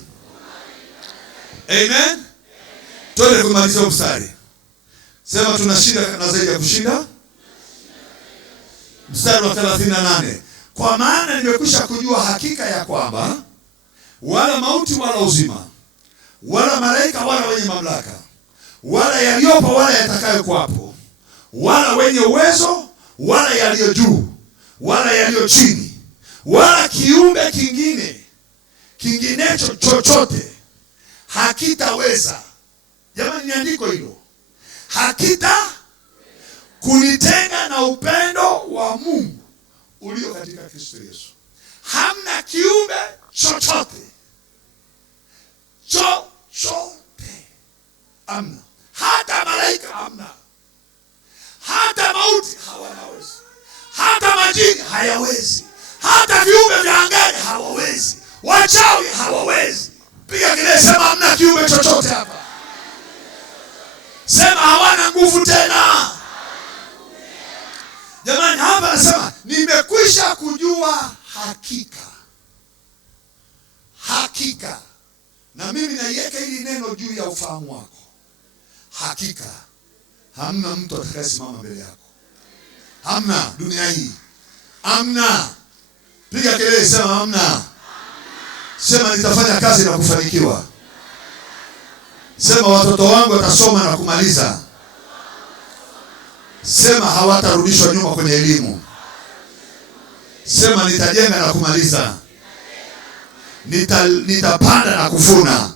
Amen. Twende kumaliza mstari. Sema tunashinda na zaidi ya kushinda. Mstari wa 38. Kwa maana nimekwisha kujua hakika ya kwamba wala mauti wala uzima, wala malaika wala wenye mamlaka, wala yaliyopo wala yatakayokuwapo, wala wenye uwezo wala yaliyo juu wala yaliyo chini, wala kiumbe kinginecho chochote hakitaweza. Jamani, ni andiko hilo. Hakita kunitenga na upendo wa Mungu ulio katika Kristo Yesu. Hamna kiumbe chochote. Hamna. Hata malaika hamna. Hata mauti hawawezi. Hata majini hayawezi. Hata viumbe vya angani hawawezi. Wachawi hawawezi. Piga kelele, sema hamna kiumbe chochote hapa. Sema hawana nguvu tena. Jamani, hapa nasema nimekwisha kujua hakika. Hakika. Na mimi naiweka hili neno juu ya ufahamu wako. Hakika. Hamna mtu atakayesimama mbele yako. Hamna dunia hii. Hamna. Piga kelele, sema hamna. Sema nitafanya kazi na kufanikiwa. Sema watoto wangu watasoma na kumaliza. Sema hawatarudishwa nyuma kwenye elimu. Sema nitajenga na kumaliza. Nitapanda na kuvuna.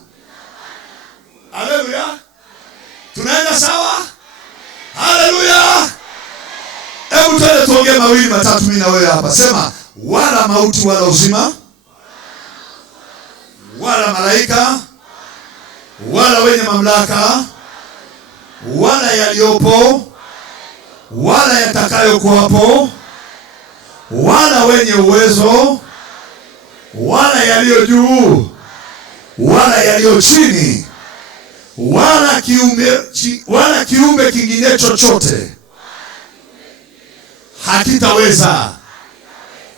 Haleluya. Tunaenda sawa? Haleluya. Hebu twende tuongee mawili matatu mimi na wewe hapa. Sema wala mauti wala uzima, wala malaika, wala wenye mamlaka, wala yaliyopo, wala yatakayokuwapo, wala wenye uwezo, wala yaliyo juu, wala yaliyo chini, wala kiumbe kingine chochote hakitaweza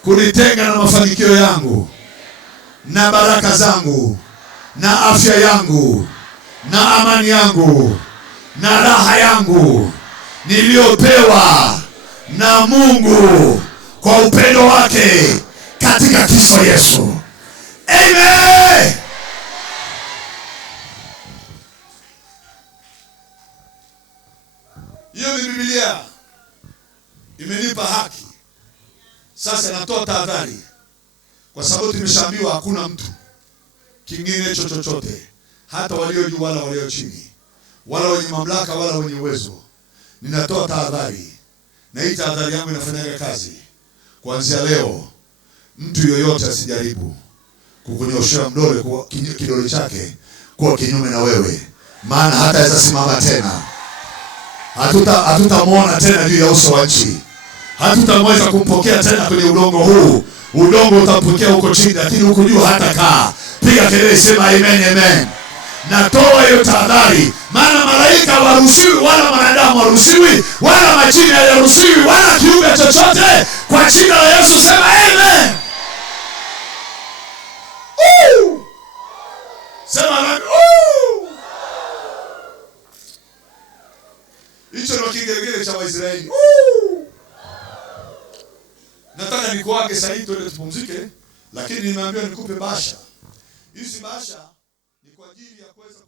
kunitenga na mafanikio yangu na baraka zangu na afya yangu na amani yangu na raha yangu niliyopewa na Mungu kwa upendo wake katika Kristo Yesu. Amen. Hiyo ni Biblia. Imenipa haki. Sasa natoa tahadhari. Kwa sababu tumeshaambiwa hakuna mtu kingine chochote, hata walio juu wala walio chini, wala wenye mamlaka wala wenye uwezo. Ninatoa tahadhari. Na hii tahadhari yangu inafanya kazi. Kuanzia leo mtu yoyote asijaribu kukunyoshea kidole chake kwa kinyume na wewe, maana hataweza simama tena. Hatutamuona tena juu ya uso wa nchi. Hatutamweza kumpokea tena kwenye udongo huu. Udongo utampokea huko chini, lakini huko juu hatakaa. Piga kelele, sema amen, amen. Natoa hiyo tahadhari, maana malaika hawaruhusiwi, wala wanadamu hawaruhusiwi, wala majini hayaruhusiwi, wala kiumbe chochote. Kwa jina la Yesu sema amen. Sema amen. Hicho ndio kigelegele cha Waisraeli. Nataka nikuage sasa hivi tuende tupumzike, lakini nimeambiwa nikupe bahasha. Hizi bahasha ni kwa ajili ya kuweza